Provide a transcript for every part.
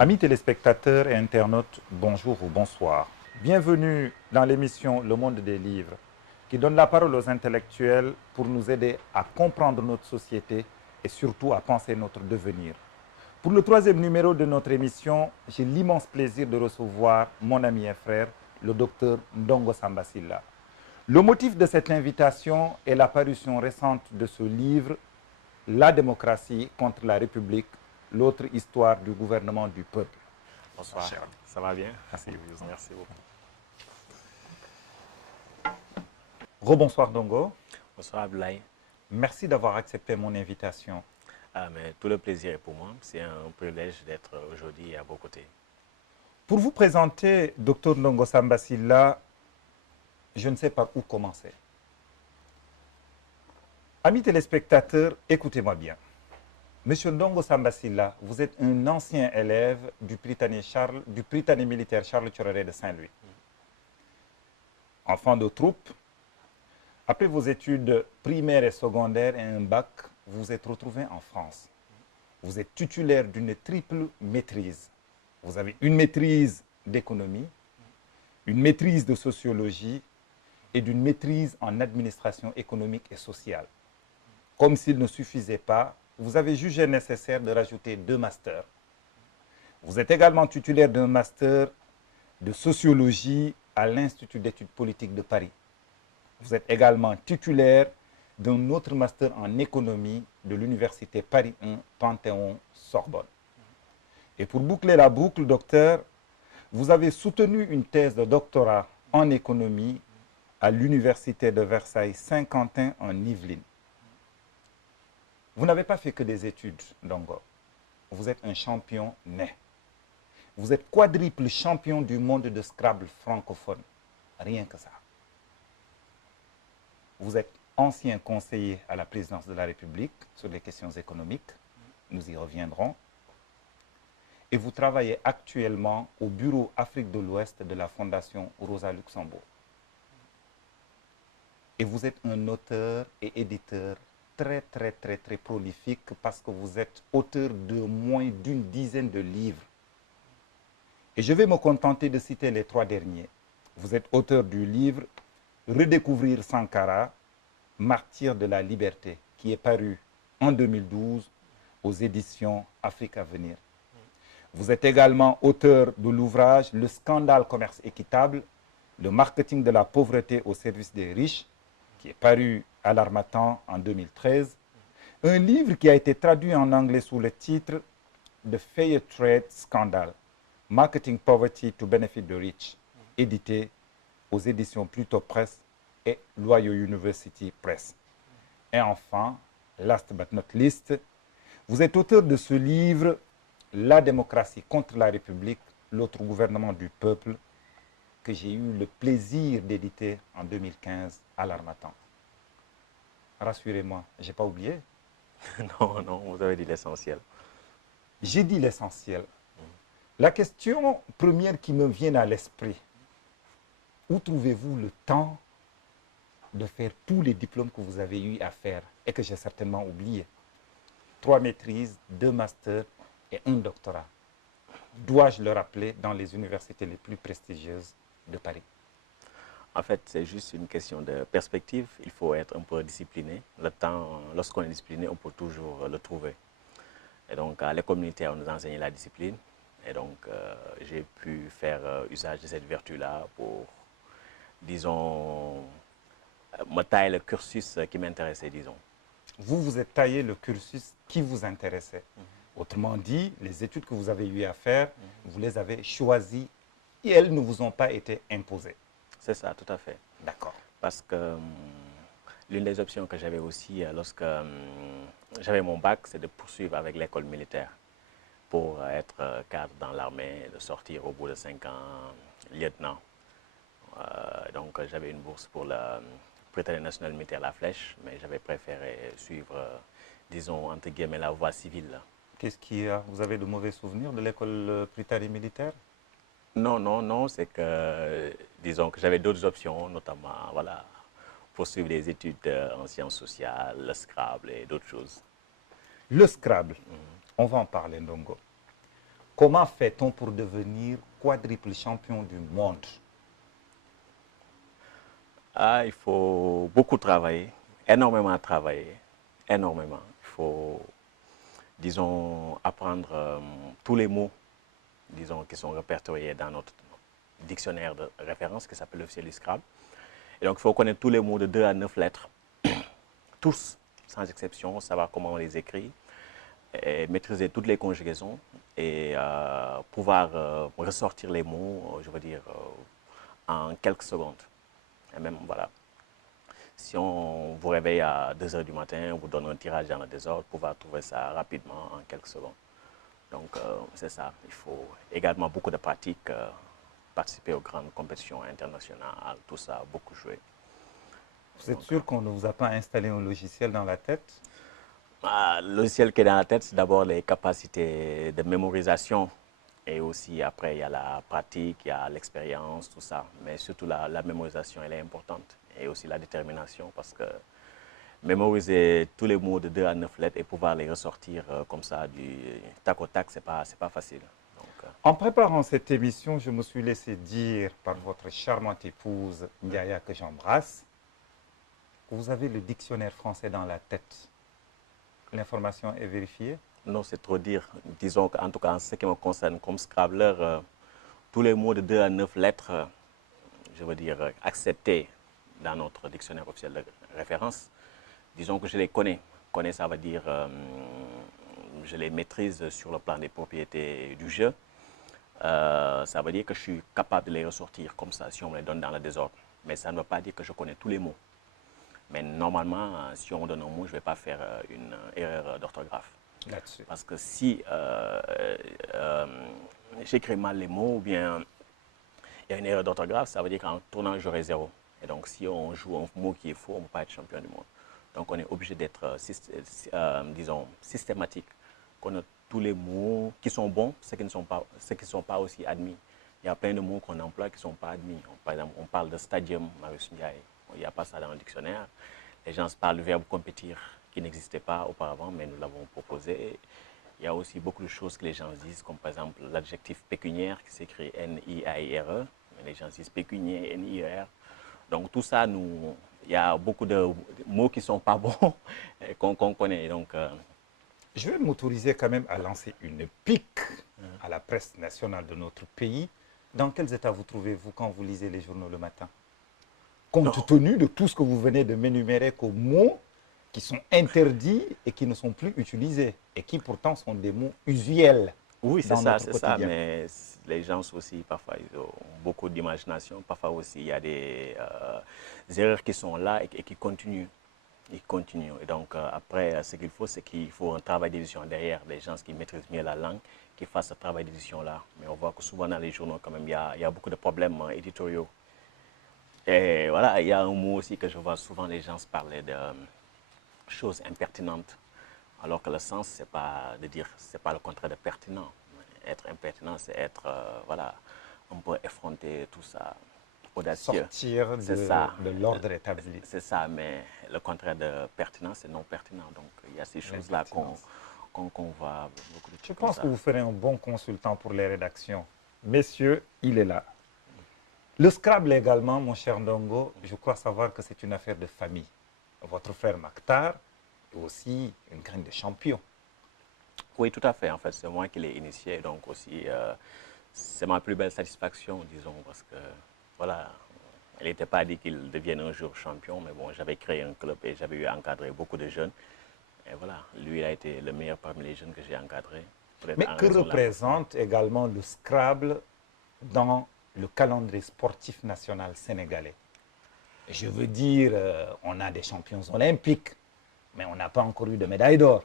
Amis téléspectateurs et internautes, bonjour ou bonsoir. Bienvenue dans l'émission Le Monde des Livres, qui donne la parole aux intellectuels pour nous aider à comprendre notre société et surtout à penser notre devenir. Pour le troisième numéro de notre émission, j'ai l'immense plaisir de recevoir mon ami et frère, le docteur Ndongo Samba Sylla. Le motif de cette invitation est la parution récente de ce livre, La démocratie contre la République, l'autre histoire du gouvernement du peuple. Bonsoir, ça va bien? Merci. Merci beaucoup. Rebonsoir Ndongo. Bonsoir Abdoulaye. Merci d'avoir accepté mon invitation. Mais tout le plaisir est pour moi. C'est un privilège d'être aujourd'hui à vos côtés. Pour vous présenter, Dr Ndongo Samba Sylla, je ne sais pas où commencer. Amis téléspectateurs, écoutez-moi bien. Monsieur Ndongo Samba Sylla, vous êtes un ancien élève du Prytanée militaire Charles Thioréré de Saint-Louis. Enfant de troupe, après vos études primaires et secondaires et un bac, vous vous êtes retrouvé en France. Vous êtes titulaire d'une triple maîtrise. Vous avez une maîtrise d'économie, une maîtrise de sociologie et d'une maîtrise en administration économique et sociale. Comme s'il ne suffisait pas, vous avez jugé nécessaire de rajouter 2 masters. Vous êtes également titulaire d'un master de sociologie à l'Institut d'études politiques de Paris. Vous êtes également titulaire d'un autre master en économie de l'Université Paris 1, Panthéon-Sorbonne. Et pour boucler la boucle, docteur, vous avez soutenu une thèse de doctorat en économie à l'Université de Versailles-Saint-Quentin en Yvelines. Vous n'avez pas fait que des études, Ndongo. Vous êtes un champion né. Vous êtes quadruple champion du monde de Scrabble francophone. Rien que ça. Vous êtes ancien conseiller à la présidence de la République sur les questions économiques. Nous y reviendrons. Et vous travaillez actuellement au bureau Afrique de l'Ouest de la Fondation Rosa Luxembourg. Et vous êtes un auteur et éditeur très prolifique parce que vous êtes auteur de moins d'une dizaine de livres. Et je vais me contenter de citer les 3 derniers. Vous êtes auteur du livre Redécouvrir Sankara, martyr de la liberté, qui est paru en 2012 aux éditions Afrique Avenir. Vous êtes également auteur de l'ouvrage Le scandale commerce équitable, le marketing de la pauvreté au service des riches, qui est paru à l'Harmattan en 2013. Un livre qui a été traduit en anglais sous le titre The Fair Trade Scandal, Marketing Poverty to Benefit the Rich, édité aux éditions Pluto Press et Loyola University Press. Et enfin, last but not least, vous êtes auteur de ce livre La démocratie contre la République, l'autre gouvernement du peuple, que j'ai eu le plaisir d'éditer en 2015 à l'Harmattan. Rassurez-moi, je n'ai pas oublié. Non, vous avez dit l'essentiel. J'ai dit l'essentiel. La question première qui me vient à l'esprit, où trouvez-vous le temps de faire tous les diplômes que vous avez eu à faire et que j'ai certainement oublié? 3 maîtrises, 2 masters et 1 doctorat. Dois-je le rappeler, dans les universités les plus prestigieuses de Paris? En fait, c'est juste une question de perspective. Il faut être un peu discipliné. Le temps, lorsqu'on est discipliné, on peut toujours le trouver. Et donc, à l'école militaire, on nous enseignait la discipline. Et donc, j'ai pu faire usage de cette vertu-là pour, disons, me tailler le cursus qui m'intéressait, disons. Vous vous êtes taillé le cursus qui vous intéressait. Autrement dit, les études que vous avez eu à faire, vous les avez choisies et elles ne vous ont pas été imposées. C'est ça, tout à fait. D'accord. Parce que l'une des options que j'avais aussi lorsque j'avais mon bac, c'est de poursuivre avec l'école militaire pour être cadre dans l'armée, de sortir au bout de 5 ans lieutenant. Donc j'avais une bourse pour la Prytanée nationale militaire La Flèche, mais j'avais préféré suivre, disons, entre guillemets, la voie civile. Qu'est-ce qu'il y a? Vous avez de mauvais souvenirs de l'école Prytanée militaire? Non, c'est que, disons que j'avais d'autres options, notamment, voilà, poursuivre des études en sciences sociales, le Scrabble et d'autres choses. Le Scrabble, on va en parler, Ndongo. Comment fait-on pour devenir quadruple champion du monde? Ah, il faut beaucoup travailler, énormément travailler, énormément. Il faut, disons, apprendre tous les mots, disons, qui sont répertoriés dans notre dictionnaire de référence qui s'appelle l'officiel du Scrabble. Et donc, il faut connaître tous les mots de 2 à 9 lettres, tous, sans exception, savoir comment on les écrit, et maîtriser toutes les conjugaisons et pouvoir ressortir les mots, je veux dire, en quelques secondes. Et même, voilà, si on vous réveille à 2 heures du matin, on vous donne un tirage dans le désordre, pouvoir trouver ça rapidement en quelques secondes. Donc, c'est ça. Il faut également beaucoup de pratique, participer aux grandes compétitions internationales, tout ça, beaucoup jouer. Vous êtes sûr qu'on ne vous a pas installé un logiciel dans la tête? Le logiciel qui est dans la tête, c'est d'abord les capacités de mémorisation. Et aussi, après, il y a la pratique, il y a l'expérience, tout ça. Mais surtout, la mémorisation, elle est importante. Et aussi la détermination, parce que mémoriser tous les mots de 2 à 9 lettres et pouvoir les ressortir comme ça, du tac au tac, c'est pas facile. Donc, En préparant cette émission, je me suis laissé dire par votre charmante épouse, Ndiaya, que j'embrasse, que vous avez le dictionnaire français dans la tête. L'information est vérifiée? non, c'est trop dire. Disons qu'en tout cas, en ce qui me concerne, comme Scrabbler, tous les mots de 2 à 9 lettres, je veux dire, acceptés dans notre dictionnaire officiel de référence, disons que je les connais. Connais, ça veut dire je les maîtrise sur le plan des propriétés du jeu. Ça veut dire que je suis capable de les ressortir comme ça si on me les donne dans le désordre. Mais ça ne veut pas dire que je connais tous les mots. Mais normalement, si on me donne un mot, je ne vais pas faire une erreur d'orthographe. Là-dessus. Parce que si j'écris mal les mots ou bien il y a une erreur d'orthographe, ça veut dire qu'en tournant, j'aurai 0. Et donc, si on joue un mot qui est faux, on ne peut pas être champion du monde. Donc, on est obligé d'être, disons, systématique. Qu'on a tous les mots qui sont bons, ceux qui ne sont pas aussi admis. Il y a plein de mots qu'on emploie qui ne sont pas admis. Par exemple, on parle de stadium, Marius Ndiaye. Il n'y a pas ça dans le dictionnaire. Les gens parlent du verbe compétir qui n'existait pas auparavant, mais nous l'avons proposé. Il y a aussi beaucoup de choses que les gens disent, comme par exemple l'adjectif pécuniaire qui s'écrit N-I-A-I-R-E. Les gens disent pécunier, N-I-E-R. Donc tout ça, il y a beaucoup de mots qui ne sont pas bons qu'on connaît. Donc, je vais m'autoriser quand même à lancer une pique à la presse nationale de notre pays. Dans quels états vous trouvez-vous quand vous lisez les journaux le matin? Compte tenu de tout ce que vous venez de m'énumérer comme mots qui sont interdits et qui ne sont plus utilisés et qui pourtant sont des mots usuels. Oui, c'est ça, mais les gens aussi, parfois, ils ont beaucoup d'imagination. Parfois aussi, il y a des erreurs qui sont là et qui continuent. Ils continuent. Et donc, après, ce qu'il faut, c'est qu'il faut un travail d'édition derrière, des gens qui maîtrisent mieux la langue, qui fassent ce travail d'édition-là. Mais on voit que souvent dans les journaux, quand même, il y a beaucoup de problèmes éditoriaux. Et voilà, il y a un mot aussi que je vois souvent les gens se parler de choses impertinentes. Alors que le sens, c'est pas de dire, c'est pas le contraire de pertinent. Être impertinent, c'est être, voilà, un peu effronter tout ça, audacieux. Sortir de l'ordre établi. C'est ça, mais le contraire de pertinent, c'est non pertinent. Donc, il y a ces choses-là qu'on voit beaucoup de choses. Je pense que vous ferez un bon consultant pour les rédactions. Messieurs, il est là. Le Scrabble également, mon cher Ndongo, je crois savoir que c'est une affaire de famille. Votre frère Maktar est aussi une graine de champion. Oui, tout à fait. En fait, c'est moi qui l'ai initié. Donc aussi, c'est ma plus belle satisfaction, disons, parce que, voilà, il n'était pas dit qu'il devienne un jour champion, mais bon, j'avais créé un club et j'avais eu encadré beaucoup de jeunes. Et voilà, lui, il a été le meilleur parmi les jeunes que j'ai encadrés. Mais que représente également le Scrabble dans le calendrier sportif national sénégalais? Je veux dire, on a des champions olympiques, mais on n'a pas encore eu de médaille d'or.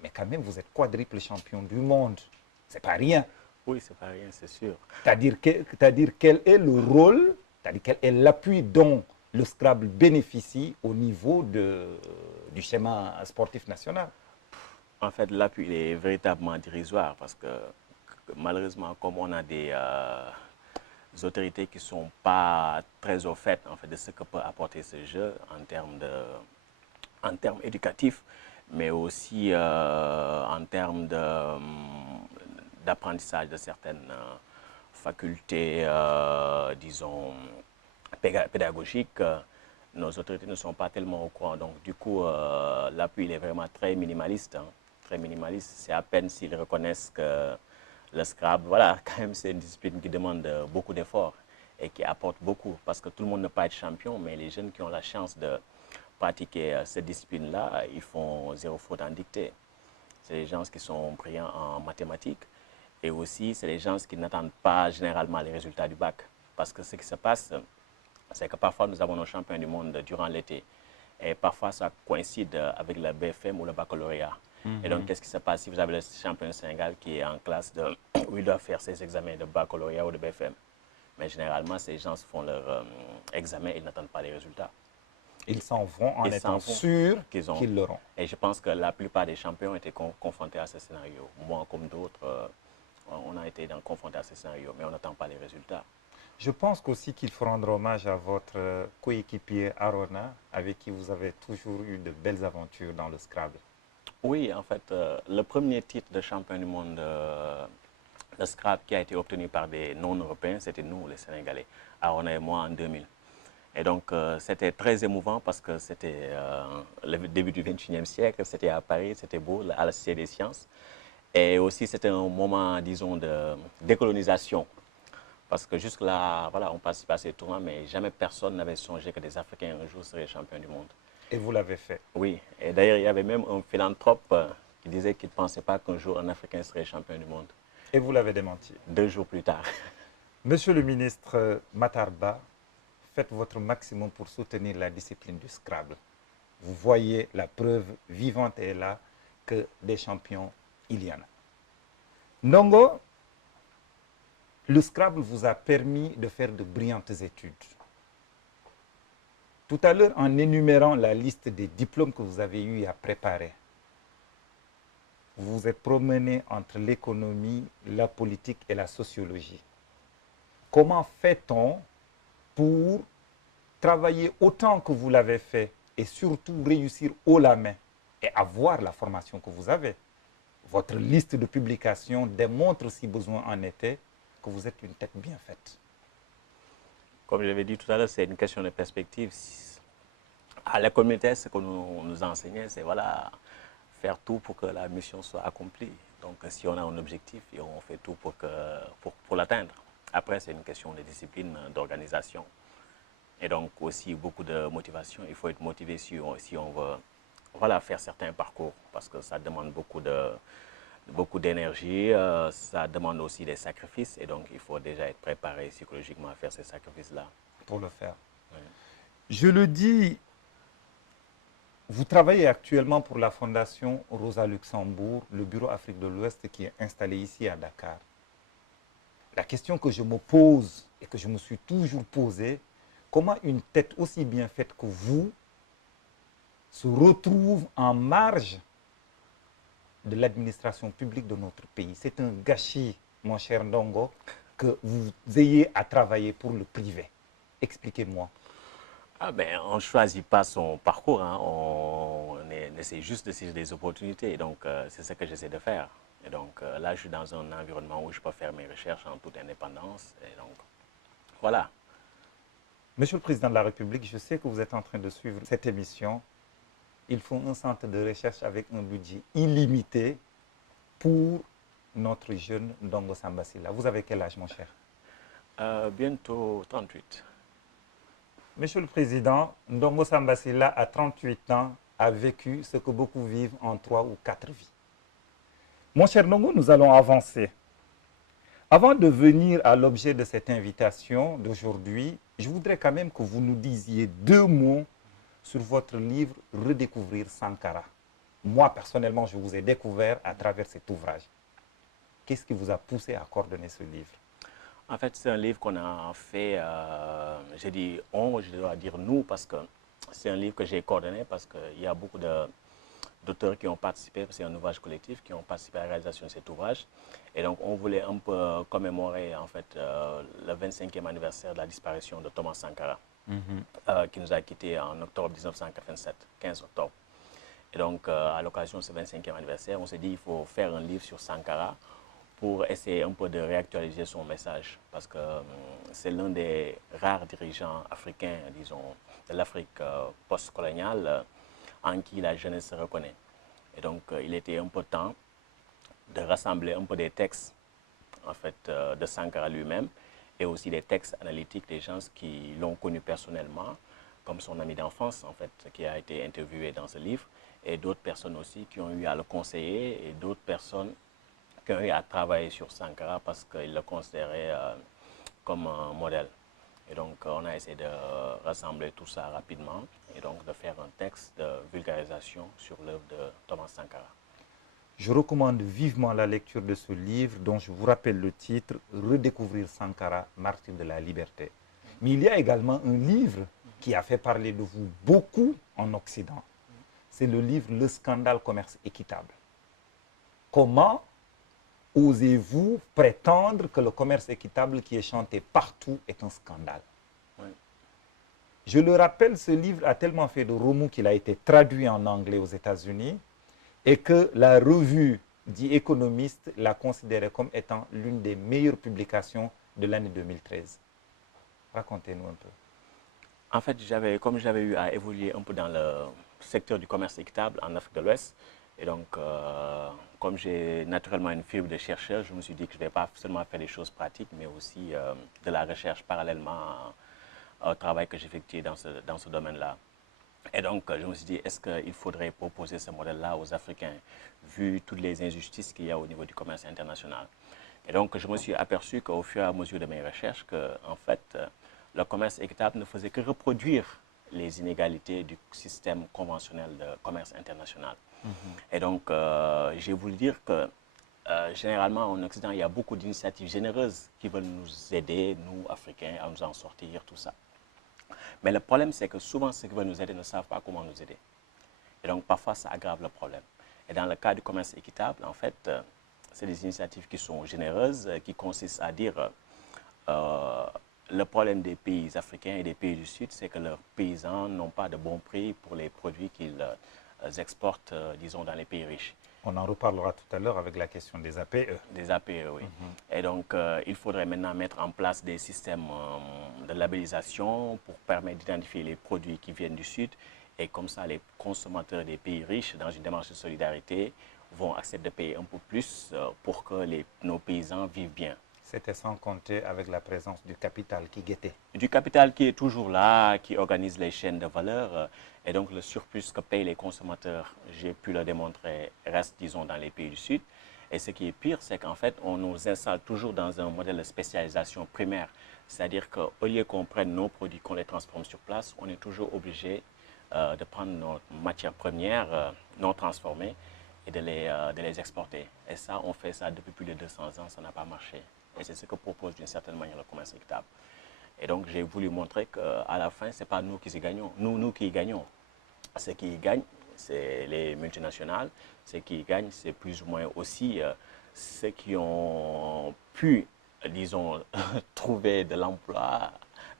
Mais quand même, vous êtes quadruple champion du monde. C'est pas rien. Oui, c'est pas rien, c'est sûr. C'est-à-dire quel est le rôle, c'est-à-dire quel est l'appui dont le Scrabble bénéficie au niveau du schéma sportif national? En fait, l'appui est véritablement dérisoire parce que malheureusement, comme on a des autorités qui ne sont pas très au fait, en fait, de ce que peut apporter ce jeu en termes éducatifs, mais aussi en termes d'apprentissage de certaines facultés, disons, pédagogiques, nos autorités ne sont pas tellement au courant. Donc, du coup, l'appui il est vraiment très minimaliste. Hein, très minimaliste. C'est à peine s'ils reconnaissent que le Scrabble, voilà, quand même, c'est une discipline qui demande beaucoup d'efforts et qui apporte beaucoup. Parce que tout le monde ne peut pas être champion, mais les jeunes qui ont la chance de pratiquer cette discipline-là, ils font zéro faute en dictée. C'est les gens qui sont brillants en mathématiques. Et aussi, c'est les gens qui n'attendent pas généralement les résultats du bac. Parce que ce qui se passe, c'est que parfois nous avons nos champions du monde durant l'été. Et parfois ça coïncide avec le BFM ou le baccalauréat. Et donc qu'est-ce qui se passe si vous avez le champion du Sénégal qui est en classe où il doit faire ses examens de baccalauréat ou de BFM. Mais généralement, ces gens font leur examen et ils n'attendent pas les résultats. Ils s'en vont en étant sûrs qu'ils l'auront. Et je pense que la plupart des champions étaient confrontés à ce scénario. Moi, comme d'autres, on a été confrontés à ce scénario, mais on n'attend pas les résultats. Je pense aussi qu'il faut rendre hommage à votre coéquipier Arona, avec qui vous avez toujours eu de belles aventures dans le Scrabble. Oui, en fait, le premier titre de champion du monde de Scrabble qui a été obtenu par des non-européens, c'était nous, les Sénégalais, Arona et moi en 2000. Et donc, c'était très émouvant parce que c'était le début du XXIe siècle, c'était à Paris, c'était beau, à la Cité des Sciences. Et aussi, c'était un moment, disons, de décolonisation. Parce que jusque-là, voilà, on participait à ces tournois, mais jamais personne n'avait songé que des Africains un jour seraient champions du monde. Et vous l'avez fait? Oui, et d'ailleurs, il y avait même un philanthrope qui disait qu'il ne pensait pas qu'un jour un Africain serait champion du monde. Et vous l'avez démenti? 2 jours plus tard. Monsieur le ministre Matar Ba, faites votre maximum pour soutenir la discipline du Scrabble. Vous voyez, la preuve vivante est là que des champions, il y en a. Ndongo, le Scrabble vous a permis de faire de brillantes études. Tout à l'heure, en énumérant la liste des diplômes que vous avez eu à préparer, vous vous êtes promené entre l'économie, la politique et la sociologie. Comment fait-on pour travailler autant que vous l'avez fait et surtout réussir haut la main et avoir la formation que vous avez? Votre liste de publications démontre, si besoin en était, que vous êtes une tête bien faite. Comme je l'avais dit tout à l'heure, c'est une question de perspective. À l'école militaire, ce que nous enseignait, c'est voilà, faire tout pour que la mission soit accomplie. Donc, si on a un objectif, on fait tout pour l'atteindre. Après, c'est une question de discipline, d'organisation. Et donc, aussi beaucoup de motivation. Il faut être motivé si on veut voilà, faire certains parcours, parce que ça demande beaucoup d'énergie, ça demande aussi des sacrifices, et donc il faut déjà être préparé psychologiquement à faire ces sacrifices-là. Pour le faire. Oui. Je le dis, vous travaillez actuellement pour la Fondation Rosa Luxembourg, le bureau Afrique de l'Ouest qui est installé ici à Dakar. La question que je me pose et que je me suis toujours posée, comment une tête aussi bien faite que vous se retrouve en marge de l'administration publique de notre pays? C'est un gâchis, mon cher Ndongo, que vous ayez à travailler pour le privé. Expliquez-moi. Ah ben, on ne choisit pas son parcours, hein. On essaie juste de saisir des opportunités. Et donc, c'est ce que j'essaie de faire. Et donc, là, je suis dans un environnement où je peux faire mes recherches en toute indépendance. Et donc, voilà. Monsieur le Président de la République, je sais que vous êtes en train de suivre cette émission. Il faut un centre de recherche avec un budget illimité pour notre jeune Ndongo Samba Sylla. Vous avez quel âge, mon cher? Bientôt 38. Monsieur le Président, Ndongo Samba Sylla, à 38 ans, a vécu ce que beaucoup vivent en 3 ou 4 vies. Mon cher Ndongo, nous allons avancer. Avant de venir à l'objet de cette invitation d'aujourd'hui, je voudrais quand même que vous nous disiez 2 mots sur votre livre « Redécouvrir Sankara ». Moi, personnellement, je vous ai découvert à travers cet ouvrage. Qu'est-ce qui vous a poussé à coordonner ce livre? En fait, c'est un livre qu'on a fait, j'ai dit on, je dois dire nous, parce que c'est un livre que j'ai coordonné, parce qu'il y a beaucoup d'auteurs qui ont participé, c'est un ouvrage collectif, qui ont participé à la réalisation de cet ouvrage. Et donc, on voulait un peu commémorer, en fait, le 25e anniversaire de la disparition de Thomas Sankara, qui nous a quittés en octobre 1987, 15 octobre. Et donc, à l'occasion de ce 25e anniversaire, on s'est dit qu'il faut faire un livre sur Sankara pour essayer un peu de réactualiser son message. Parce que c'est l'un des rares dirigeants africains, disons, de l'Afrique post-coloniale en qui la jeunesse se reconnaît. Et donc, il était un peu temps de rassembler un peu des textes, en fait, de Sankara lui-même, et aussi des textes analytiques des gens qui l'ont connu personnellement, comme son ami d'enfance, en fait, qui a été interviewé dans ce livre, et d'autres personnes aussi qui ont eu à le conseiller, et d'autres personnes qui ont eu à travailler sur Sankara parce qu'ils le considéraient comme un modèle. Et donc, on a essayé de rassembler tout ça rapidement et donc de faire un texte de vulgarisation sur l'œuvre de Thomas Sankara. Je recommande vivement la lecture de ce livre dont je vous rappelle le titre, Redécouvrir Sankara, martyr de la liberté. Mais il y a également un livre qui a fait parler de vous beaucoup en Occident. C'est le livre Le scandale commerce équitable. Comment osez-vous prétendre que le commerce équitable qui est chanté partout est un scandale? Oui. Je le rappelle, ce livre a tellement fait de remous qu'il a été traduit en anglais aux États-Unis et que la revue The Economist l'a considéré comme étant l'une des meilleures publications de l'année 2013. Racontez-nous un peu. En fait, comme j'avais eu à évoluer un peu dans le secteur du commerce équitable en Afrique de l'Ouest, et donc comme j'ai naturellement une fibre de chercheur, je me suis dit que je ne vais pas seulement faire des choses pratiques, mais aussi de la recherche parallèlement au travail que j'effectuais dans ce domaine-là. Et donc, je me suis dit, est-ce qu'il faudrait proposer ce modèle-là aux Africains, vu toutes les injustices qu'il y a au niveau du commerce international? Et donc, je me suis aperçu qu'au fur et à mesure de mes recherches, en fait, le commerce équitable ne faisait que reproduire les inégalités du système conventionnel de commerce international. Et donc, j'ai voulu dire que généralement, en Occident, il y a beaucoup d'initiatives généreuses qui veulent nous aider, nous, Africains, à nous en sortir, tout ça. Mais le problème, c'est que souvent, ceux qui veulent nous aider ne savent pas comment nous aider. Et donc, parfois, ça aggrave le problème. Et dans le cas du commerce équitable, en fait, c'est des initiatives qui sont généreuses, qui consistent à dire le problème des pays africains et des pays du Sud, c'est que leurs paysans n'ont pas de bon prix pour les produits qu'ils exportent, disons, dans les pays riches. On en reparlera tout à l'heure avec la question des APE. Des APE, oui. Et donc, il faudrait maintenant mettre en place des systèmes de labellisation pour permettre d'identifier les produits qui viennent du Sud. Et comme ça, les consommateurs des pays riches, dans une démarche de solidarité, vont accepter de payer un peu plus pour que nos paysans vivent bien. C'était sans compter avec la présence du capital qui guettait. Du capital qui est toujours là, qui organise les chaînes de valeur. Et donc, le surplus que payent les consommateurs, j'ai pu le démontrer, reste, disons, dans les pays du Sud. Et ce qui est pire, c'est qu'en fait, on nous installe toujours dans un modèle de spécialisation primaire. C'est-à-dire qu'au lieu qu'on prenne nos produits, qu'on les transforme sur place, on est toujours obligé de prendre nos matières premières non transformées et de les exporter. Et ça, on fait ça depuis plus de 200 ans, ça n'a pas marché. Et c'est ce que propose d'une certaine manière le commerce équitable. Et donc, j'ai voulu montrer qu'à la fin, ce n'est pas nous qui y gagnons. Nous qui y gagnons. Ceux qui y gagnent, c'est les multinationales. Ceux qui y gagnent, c'est plus ou moins aussi ceux qui ont pu, disons, trouver de l'emploi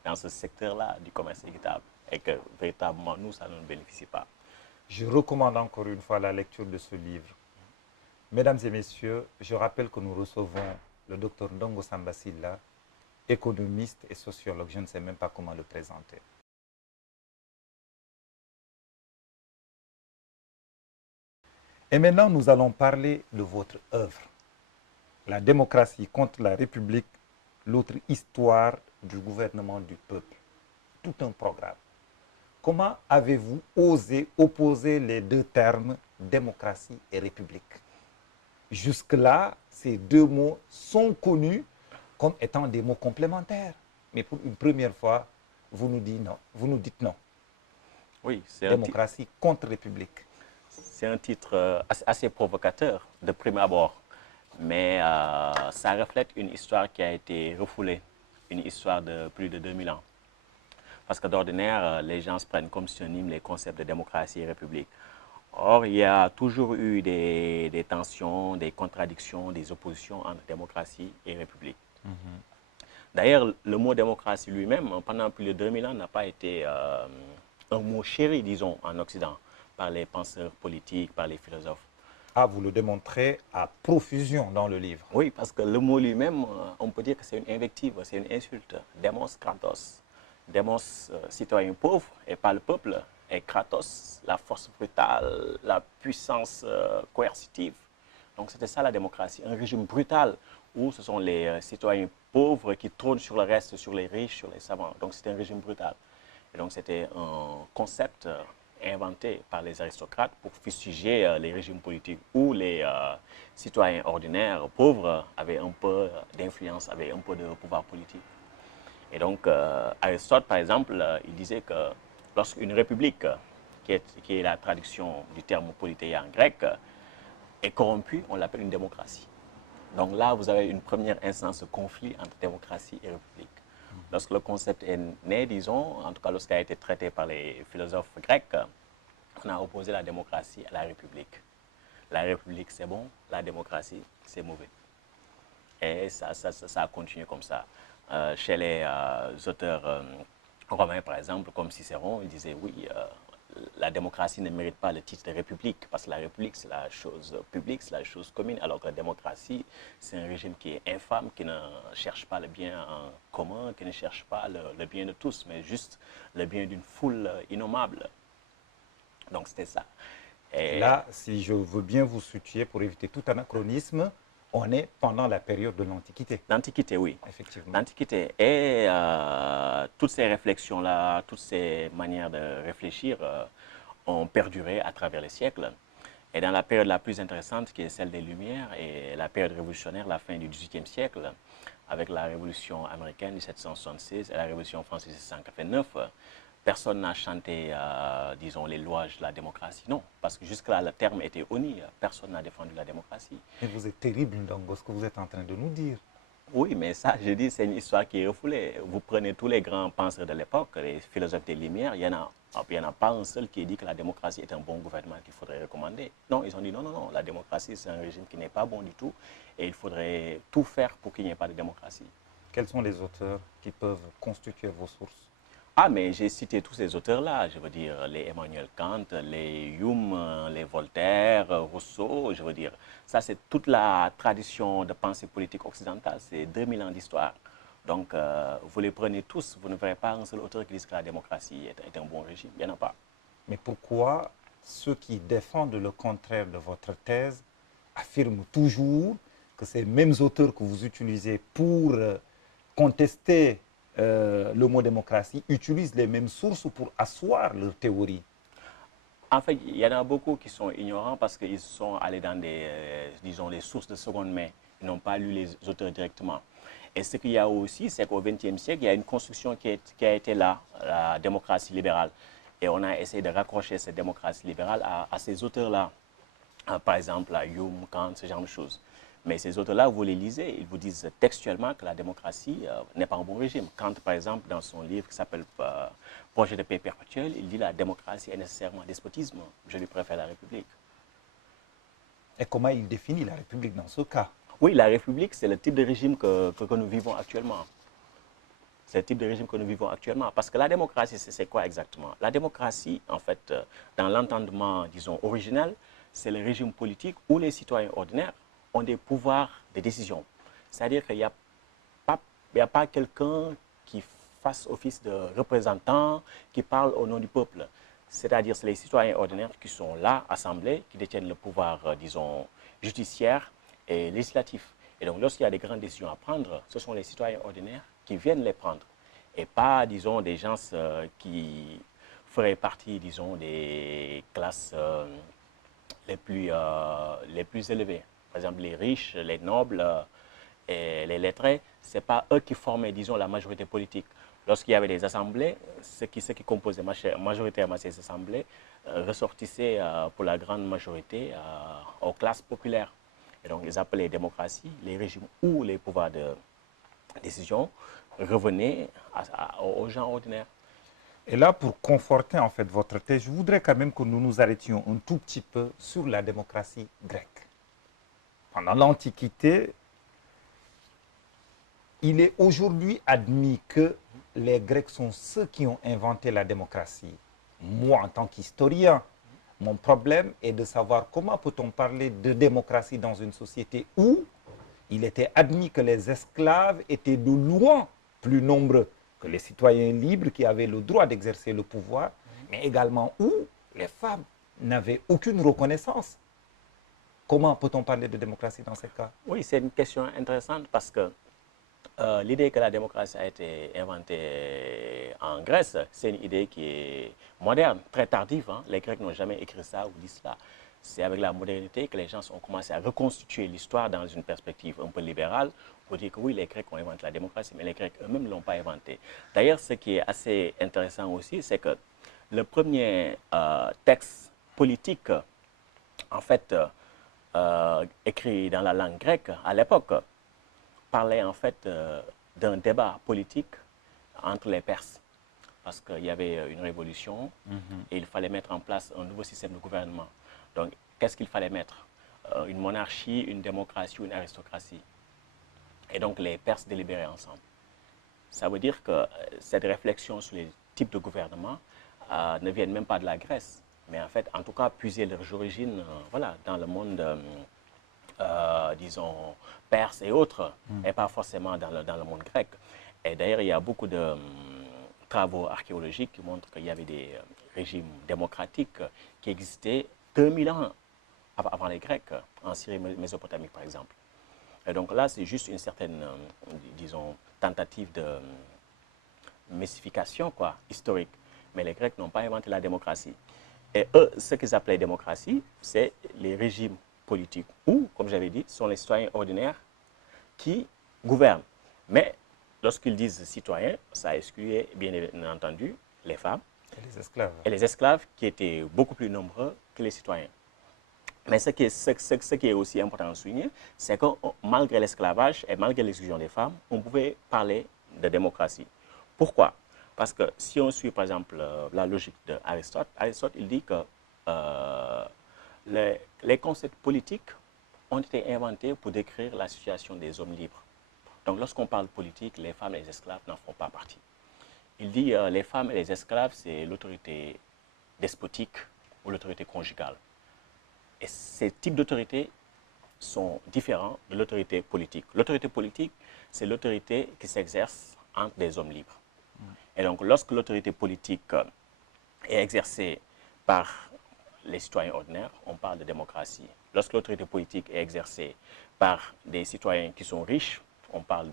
dans ce secteur-là du commerce équitable. Et que véritablement, nous, ça ne nous bénéficie pas. Je recommande encore une fois la lecture de ce livre. Mesdames et messieurs, je rappelle que nous recevons le docteur Ndongo Samba Sylla, économiste et sociologue. Je ne sais même pas comment le présenter. Et maintenant, nous allons parler de votre œuvre. La démocratie contre la République, l'autre histoire du gouvernement du peuple. Tout un programme. Comment avez-vous osé opposer les deux termes, démocratie et république? Jusque-là, ces deux mots sont connus comme étant des mots complémentaires. Mais pour une première fois, vous nous dites non. Vous nous dites non. Oui, c'est démocratie contre république. C'est un titre assez provocateur de prime abord. Mais ça reflète une histoire qui a été refoulée. Une histoire de plus de 2000 ans. Parce que d'ordinaire, les gens se prennent comme synonyme les concepts de démocratie et république. Or, il y a toujours eu des tensions, des contradictions, des oppositions entre démocratie et république. D'ailleurs, le mot démocratie lui-même, pendant plus de 2000 ans, n'a pas été un mot chéri, disons, en Occident, par les penseurs politiques, par les philosophes. Ah, vous le démontrez à profusion dans le livre. Oui, parce que le mot lui-même, on peut dire que c'est une invective, c'est une insulte. Demos, Kratos. Demos, citoyen pauvre, et pas le peuple. Et Kratos, la force brutale, la puissance coercitive. Donc c'était ça la démocratie, un régime brutal où ce sont les citoyens pauvres qui trônent sur le reste, sur les riches, sur les savants. Donc c'était un régime brutal. Et donc c'était un concept inventé par les aristocrates pour fustiger les régimes politiques où les citoyens ordinaires, pauvres, avaient un peu d'influence, avaient un peu de pouvoir politique. Et donc Aristote, par exemple, il disait que lorsqu'une république, qui est la traduction du terme politéia en grec, est corrompue, on l'appelle une démocratie. Donc là, vous avez une première instance de conflit entre démocratie et république. Lorsque le concept est né, disons, en tout cas lorsqu'il a été traité par les philosophes grecs, on a opposé la démocratie à la république. La république, c'est bon, la démocratie, c'est mauvais. Et ça a continué comme ça. Chez les auteurs romains, par exemple, comme Cicéron, il disait oui, la démocratie ne mérite pas le titre de république, parce que la république, c'est la chose publique, c'est la chose commune, alors que la démocratie, c'est un régime qui est infâme, qui ne cherche pas le bien en commun, qui ne cherche pas le bien de tous, mais juste le bien d'une foule innommable. Donc c'était ça. Et Là, si je veux bien vous situer pour éviter tout anachronisme, on est pendant la période de l'Antiquité, l'Antiquité, oui. effectivement. L'Antiquité. Et toutes ces réflexions-là, toutes ces manières de réfléchir ont perduré à travers les siècles. Et dans la période la plus intéressante, qui est celle des Lumières, et la période révolutionnaire, la fin du XVIIIe siècle, avec la Révolution américaine 1776 et la Révolution française 1789, personne n'a chanté, disons, les louanges de la démocratie. Non, parce que jusque-là, le terme était honni. Personne n'a défendu la démocratie. Mais vous êtes terrible dans ce que vous êtes en train de nous dire. Oui, mais ça, je dis, c'est une histoire qui est refoulée. Vous prenez tous les grands penseurs de l'époque, les philosophes des Lumières, il n'y en a pas un seul qui ait dit que la démocratie est un bon gouvernement qu'il faudrait recommander. Non, ils ont dit non, non, non, la démocratie, c'est un régime qui n'est pas bon du tout et il faudrait tout faire pour qu'il n'y ait pas de démocratie. Quels sont les auteurs qui peuvent constituer vos sources? Ah, mais j'ai cité tous ces auteurs-là, je veux dire, les Emmanuel Kant, les Hume, les Voltaire, Rousseau, je veux dire. Ça, c'est toute la tradition de pensée politique occidentale, c'est 2000 ans d'histoire. Donc, vous les prenez tous, vous ne verrez pas un seul auteur qui dise que la démocratie est un bon régime, il n'y en a pas. Mais pourquoi ceux qui défendent le contraire de votre thèse affirment toujours que ces mêmes auteurs que vous utilisez pour contester le mot démocratie utilisent les mêmes sources pour asseoir leur théorie? En fait, il y en a beaucoup qui sont ignorants parce qu'ils sont allés dans disons, des sources de seconde main. Ils n'ont pas lu les auteurs directement. Et ce qu'il y a aussi, c'est qu'au XXe siècle, il y a une construction qui a été là, la démocratie libérale. Et on a essayé de raccrocher cette démocratie libérale à ces auteurs-là. Par exemple, à Hume, Kant, ce genre de choses. Mais ces auteurs-là, vous les lisez, ils vous disent textuellement que la démocratie n'est pas un bon régime. Kant, par exemple, dans son livre qui s'appelle Projet de paix perpétuelle, il dit que la démocratie est nécessairement un despotisme. Je lui préfère la République. Et comment il définit la République dans ce cas? Oui, la République, c'est le type de régime que nous vivons actuellement. C'est le type de régime que nous vivons actuellement. Parce que la démocratie, c'est quoi exactement? La démocratie, en fait, dans l'entendement, disons, original, c'est le régime politique où les citoyens ordinaires ont des pouvoirs de décision. C'est-à-dire qu'il n'y a pas quelqu'un qui fasse office de représentant, qui parle au nom du peuple. C'est-à-dire c'est les citoyens ordinaires qui sont là, assemblés, qui détiennent le pouvoir, disons, judiciaire et législatif. Et donc, lorsqu'il y a des grandes décisions à prendre, ce sont les citoyens ordinaires qui viennent les prendre. Et pas, disons, des gens qui feraient partie, disons, des classes les plus élevées. Par exemple, les riches, les nobles et les lettrés, ce n'est pas eux qui formaient, disons, la majorité politique. Lorsqu'il y avait des assemblées, ceux qui composaient majoritairement ces assemblées ressortissaient pour la grande majorité aux classes populaires. Et donc, ils appelaient démocratie les régimes où les pouvoirs de décision revenaient aux gens ordinaires. Et là, pour conforter en fait votre thèse, je voudrais quand même que nous nous arrêtions un tout petit peu sur la démocratie grecque. Pendant l'Antiquité, il est aujourd'hui admis que les Grecs sont ceux qui ont inventé la démocratie. Moi, en tant qu'historien, Mon problème est de savoir comment peut-on parler de démocratie dans une société où il était admis que les esclaves étaient de loin plus nombreux que les citoyens libres qui avaient le droit d'exercer le pouvoir, mais également où les femmes n'avaient aucune reconnaissance. Comment peut-on parler de démocratie dans ces cas? Oui, c'est une question intéressante parce que l'idée que la démocratie a été inventée en Grèce, c'est une idée qui est moderne, très tardive. Hein. Les Grecs n'ont jamais écrit ça ou dit cela. C'est avec la modernité que les gens ont commencé à reconstituer l'histoire dans une perspective un peu libérale pour dire que oui, les Grecs ont inventé la démocratie, mais les Grecs eux-mêmes ne l'ont pas inventée. D'ailleurs, ce qui est assez intéressant aussi, c'est que le premier texte politique, en fait, écrit dans la langue grecque à l'époque, parlait en fait d'un débat politique entre les Perses. Parce qu'il y avait une révolution et il fallait mettre en place un nouveau système de gouvernement. Donc, qu'est-ce qu'il fallait mettre? Une monarchie, une démocratie ou une aristocratie. Et donc, les Perses délibéraient ensemble. Ça veut dire que cette réflexion sur les types de gouvernement ne viennent même pas de la Grèce, mais en fait, en tout cas, puiser leurs origines voilà, dans le monde disons, perse et autres, et pas forcément dans le monde grec. Et d'ailleurs, il y a beaucoup de travaux archéologiques qui montrent qu'il y avait des régimes démocratiques qui existaient 2000 ans avant les Grecs, en Syrie Mésopotamie par exemple. Et donc là, c'est juste une certaine, disons, tentative de mystification quoi, historique. Mais les Grecs n'ont pas inventé la démocratie. Et eux, ce qu'ils appelaient démocratie, c'est les régimes politiques où, comme j'avais dit, sont les citoyens ordinaires qui gouvernent. Mais lorsqu'ils disent citoyens, ça excluait bien entendu les femmes Et les esclaves qui étaient beaucoup plus nombreux que les citoyens. Mais ce qui est aussi important à souligner, c'est que malgré l'esclavage et malgré l'exclusion des femmes, on pouvait parler de démocratie. Pourquoi? Parce que si on suit par exemple la logique d'Aristote, Aristote il dit que les concepts politiques ont été inventés pour décrire la situation des hommes libres. Donc lorsqu'on parle politique, les femmes et les esclaves n'en font pas partie. Il dit les femmes et les esclaves, c'est l'autorité despotique ou l'autorité conjugale. Et ces types d'autorité sont différents de l'autorité politique. L'autorité politique, c'est l'autorité qui s'exerce entre des hommes libres. Et donc, lorsque l'autorité politique est exercée par les citoyens ordinaires, on parle de démocratie. Lorsque l'autorité politique est exercée par des citoyens qui sont riches, on parle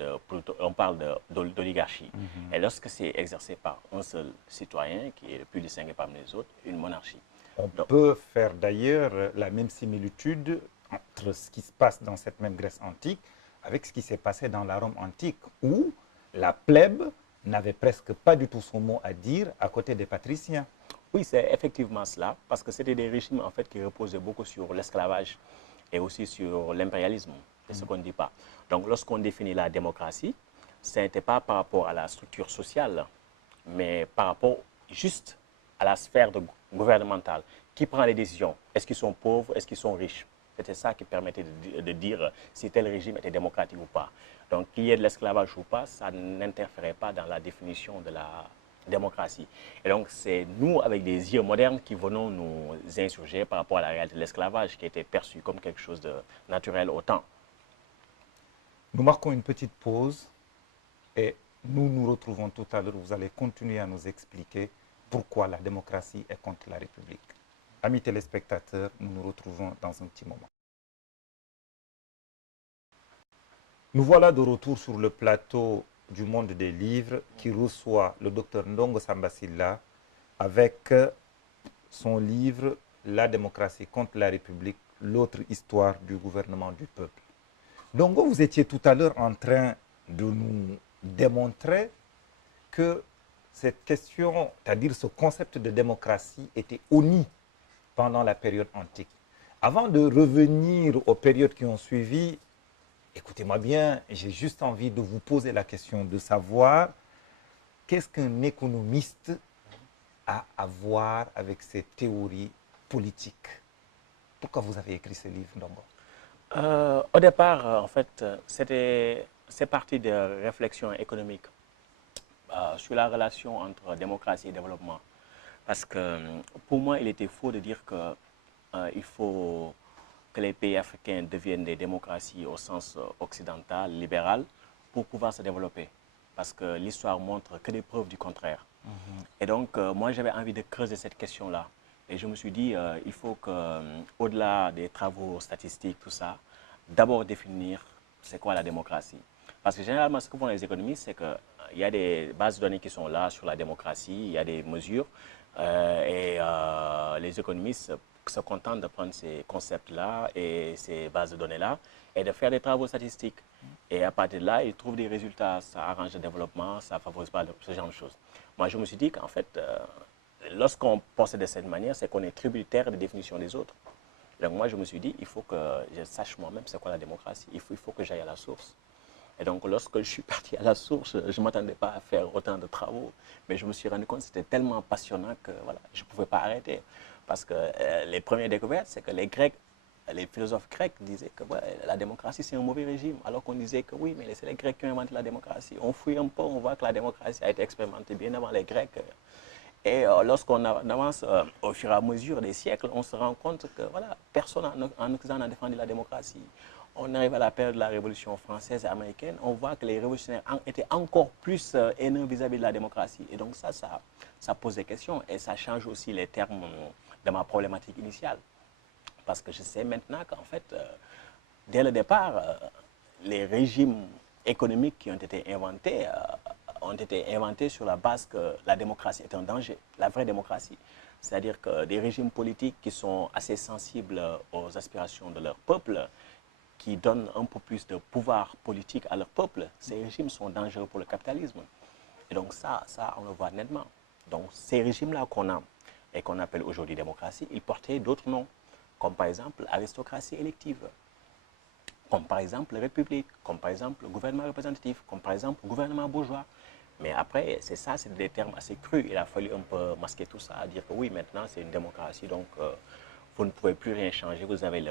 d'oligarchie. Et lorsque c'est exercé par un seul citoyen, qui est le plus distingué parmi les autres, une monarchie. On peut faire d'ailleurs la même similitude entre ce qui se passe dans cette même Grèce antique avec ce qui s'est passé dans la Rome antique, où la plèbe n'avait presque pas du tout son mot à dire à côté des patriciens. Oui, c'est effectivement cela, parce que c'était des régimes en fait qui reposaient beaucoup sur l'esclavage et aussi sur l'impérialisme, c'est ce qu'on ne dit pas. Donc lorsqu'on définit la démocratie, ce n'était pas par rapport à la structure sociale, mais par rapport juste à la sphère gouvernementale. Qui prend les décisions? Est-ce qu'ils sont pauvres? Est-ce qu'ils sont riches? C'était ça qui permettait de dire si tel régime était démocratique ou pas. Donc qu'il y ait de l'esclavage ou pas, ça n'interférait pas dans la définition de la démocratie. Et donc c'est nous, avec des yeux modernes, qui venons nous insurger par rapport à la réalité de l'esclavage, qui était perçu comme quelque chose de naturel au temps. Nous marquons une petite pause et nous nous retrouvons tout à l'heure. Vous allez continuer à nous expliquer pourquoi la démocratie est contre la République. Amis téléspectateurs, nous nous retrouvons dans un petit moment. Nous voilà de retour sur le plateau du Monde des Livres qui reçoit le docteur Ndongo Samba Sylla avec son livre « La démocratie contre la République, l'autre histoire du gouvernement du peuple ». Ndongo, vous étiez tout à l'heure en train de nous démontrer que cette question, c'est-à-dire ce concept de démocratie, était honni pendant la période antique. Avant de revenir aux périodes qui ont suivi, écoutez-moi bien, j'ai juste envie de vous poser la question de savoir qu'est-ce qu'un économiste a à voir avec ces théories politiques. Pourquoi vous avez écrit ce livre, Ndongo? Au départ, en fait, c'est parti de réflexions économiques sur la relation entre démocratie et développement. Parce que pour moi, il était faux de dire que il faut que les pays africains deviennent des démocraties au sens occidental, libéral, pour pouvoir se développer. Parce que l'histoire montre que des preuves du contraire. Et donc, moi, j'avais envie de creuser cette question-là. Et je me suis dit, il faut que, au-delà des travaux statistiques, tout ça, d'abord définir c'est quoi la démocratie. Parce que généralement, ce que font les économistes, c'est qu'il y a des bases de données qui sont là sur la démocratie, il y a des mesures, les économistes se contentent de prendre ces concepts-là et ces bases de données-là et de faire des travaux statistiques. Et à partir de là, ils trouvent des résultats, ça arrange le développement, ça ne favorise pas ce genre de choses. Moi, je me suis dit qu'en fait, lorsqu'on pense de cette manière, c'est qu'on est tributaire des définitions des autres. Donc moi, je me suis dit, il faut que je sache moi-même c'est quoi la démocratie. Il faut que j'aille à la source. Et donc, lorsque je suis parti à la source, je ne m'attendais pas à faire autant de travaux. Mais je me suis rendu compte que c'était tellement passionnant que voilà, je ne pouvais pas arrêter. Parce que les premières découvertes, c'est que les Grecs, les philosophes grecs disaient que ouais, la démocratie, c'est un mauvais régime. Alors qu'on disait que oui, mais c'est les Grecs qui ont inventé la démocratie. On fouille un peu, on voit que la démocratie a été expérimentée bien avant les Grecs. Et lorsqu'on avance au fur et à mesure des siècles, on se rend compte que voilà, personne en Occident n'a défendu la démocratie. On arrive à la période de la Révolution française et américaine, on voit que les révolutionnaires étaient encore plus haineux vis-à-vis de la démocratie. Et donc ça pose des questions et ça change aussi les termes de ma problématique initiale. Parce que je sais maintenant qu'en fait, dès le départ, les régimes économiques qui ont été inventés sur la base que la démocratie est un danger, la vraie démocratie. C'est-à-dire que des régimes politiques qui sont assez sensibles aux aspirations de leur peuple, qui donnent un peu plus de pouvoir politique à leur peuple, ces régimes sont dangereux pour le capitalisme. Et donc ça on le voit nettement. Donc ces régimes-là qu'on a et qu'on appelle aujourd'hui démocratie, ils portaient d'autres noms, comme par exemple aristocratie élective, comme par exemple république, comme par exemple gouvernement représentatif, comme par exemple gouvernement bourgeois. Mais après, c'est des termes assez crus. Il a fallu un peu masquer tout ça, dire que oui, maintenant c'est une démocratie, donc vous ne pouvez plus rien changer, vous avez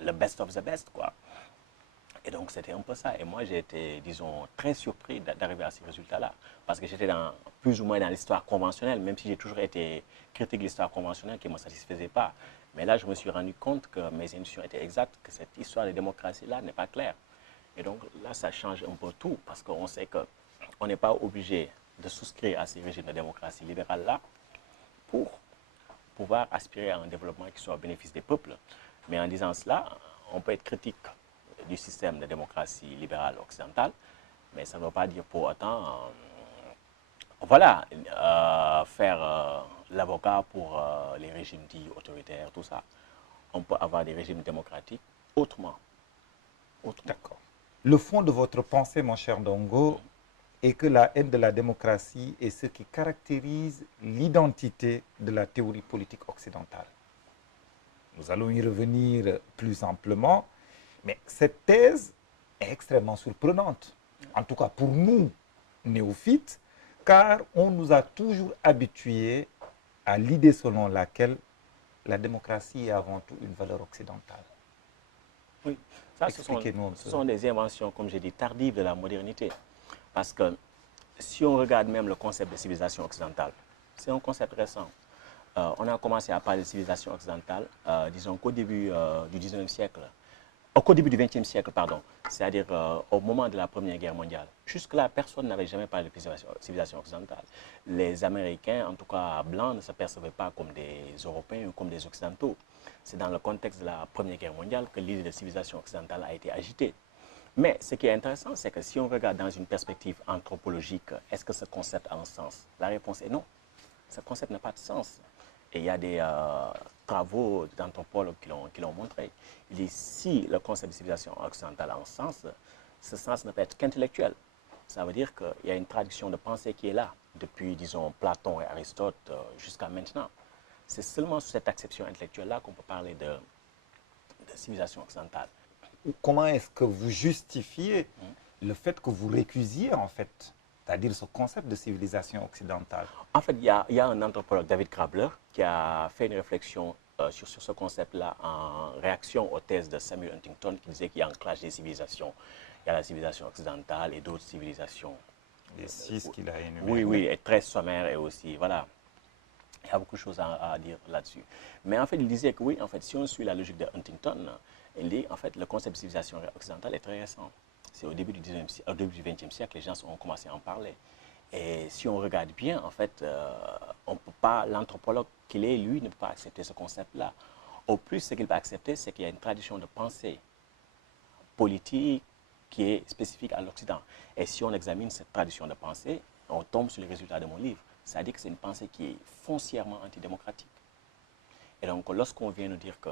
le best of the best, quoi. Et donc, c'était un peu ça. Et moi, j'ai été, disons, très surpris d'arriver à ces résultats-là. Parce que j'étais plus ou moins dans l'histoire conventionnelle, même si j'ai toujours été critique de l'histoire conventionnelle qui ne me satisfaisait pas. Mais là, je me suis rendu compte que mes intuitions étaient exactes, que cette histoire de démocratie-là n'est pas claire. Et donc, là, ça change un peu tout, parce qu'on sait qu'on n'est pas obligé de souscrire à ces régimes de démocratie libérale-là pour pouvoir aspirer à un développement qui soit au bénéfice des peuples. Mais en disant cela, on peut être critique du système de démocratie libérale occidentale, mais ça ne veut pas dire pour autant, voilà, faire l'avocat pour les régimes dits autoritaires, tout ça. On peut avoir des régimes démocratiques autrement. D'accord. Le fond de votre pensée, mon cher Ndongo, est que la haine de la démocratie est ce qui caractérise l'identité de la théorie politique occidentale. Nous allons y revenir plus amplement, mais cette thèse est extrêmement surprenante, en tout cas pour nous, néophytes, car on nous a toujours habitués à l'idée selon laquelle la démocratie est avant tout une valeur occidentale. Oui, ça, ce sont des inventions, comme j'ai dit, tardives de la modernité. Parce que si on regarde même le concept de civilisation occidentale, c'est un concept récent. On a commencé à parler de civilisation occidentale, disons qu'au début du 19e siècle, au début du 20e siècle, pardon, c'est-à-dire au moment de la Première Guerre mondiale. Jusque-là, personne n'avait jamais parlé de civilisation occidentale. Les Américains, en tout cas blancs, ne se percevaient pas comme des Européens ou comme des Occidentaux. C'est dans le contexte de la Première Guerre mondiale que l'idée de civilisation occidentale a été agitée. Mais ce qui est intéressant, c'est que si on regarde dans une perspective anthropologique, est-ce que ce concept a un sens? La réponse est non. Ce concept n'a pas de sens. Et il y a des travaux d'anthropologues qui l'ont montré. Il dit si le concept de civilisation occidentale a un sens, ce sens ne peut être qu'intellectuel. Ça veut dire qu'il y a une tradition de pensée qui est là, depuis, disons, Platon et Aristote jusqu'à maintenant. C'est seulement sur cette acception intellectuelle-là qu'on peut parler de civilisation occidentale. Comment est-ce que vous justifiez le fait que vous récusiez, en fait, c'est-à-dire ce concept de civilisation occidentale? En fait, il y a un anthropologue, David Grabler, qui a fait une réflexion sur ce concept-là en réaction aux thèses de Samuel Huntington, qui disait qu'il y a un clash des civilisations. Il y a la civilisation occidentale et d'autres civilisations. Les 6 qu'il a énumérés. Oui, oui, et très sommaire et aussi, voilà. Il y a beaucoup de choses à dire là-dessus. Mais en fait, il disait que oui, en fait, si on suit la logique de Huntington, il dit en fait le concept de civilisation occidentale est très récent. C'est au début du 19e siècle, au début du 20e siècle, les gens ont commencé à en parler. Et si on regarde bien, en fait, on peut pas, l'anthropologue qu'il est, lui, ne peut pas accepter ce concept-là. Au plus, ce qu'il va accepter, c'est qu'il y a une tradition de pensée politique qui est spécifique à l'Occident. Et si on examine cette tradition de pensée, on tombe sur les résultats de mon livre. C'est-à-dire que c'est une pensée qui est foncièrement antidémocratique. Et donc, lorsqu'on vient nous dire que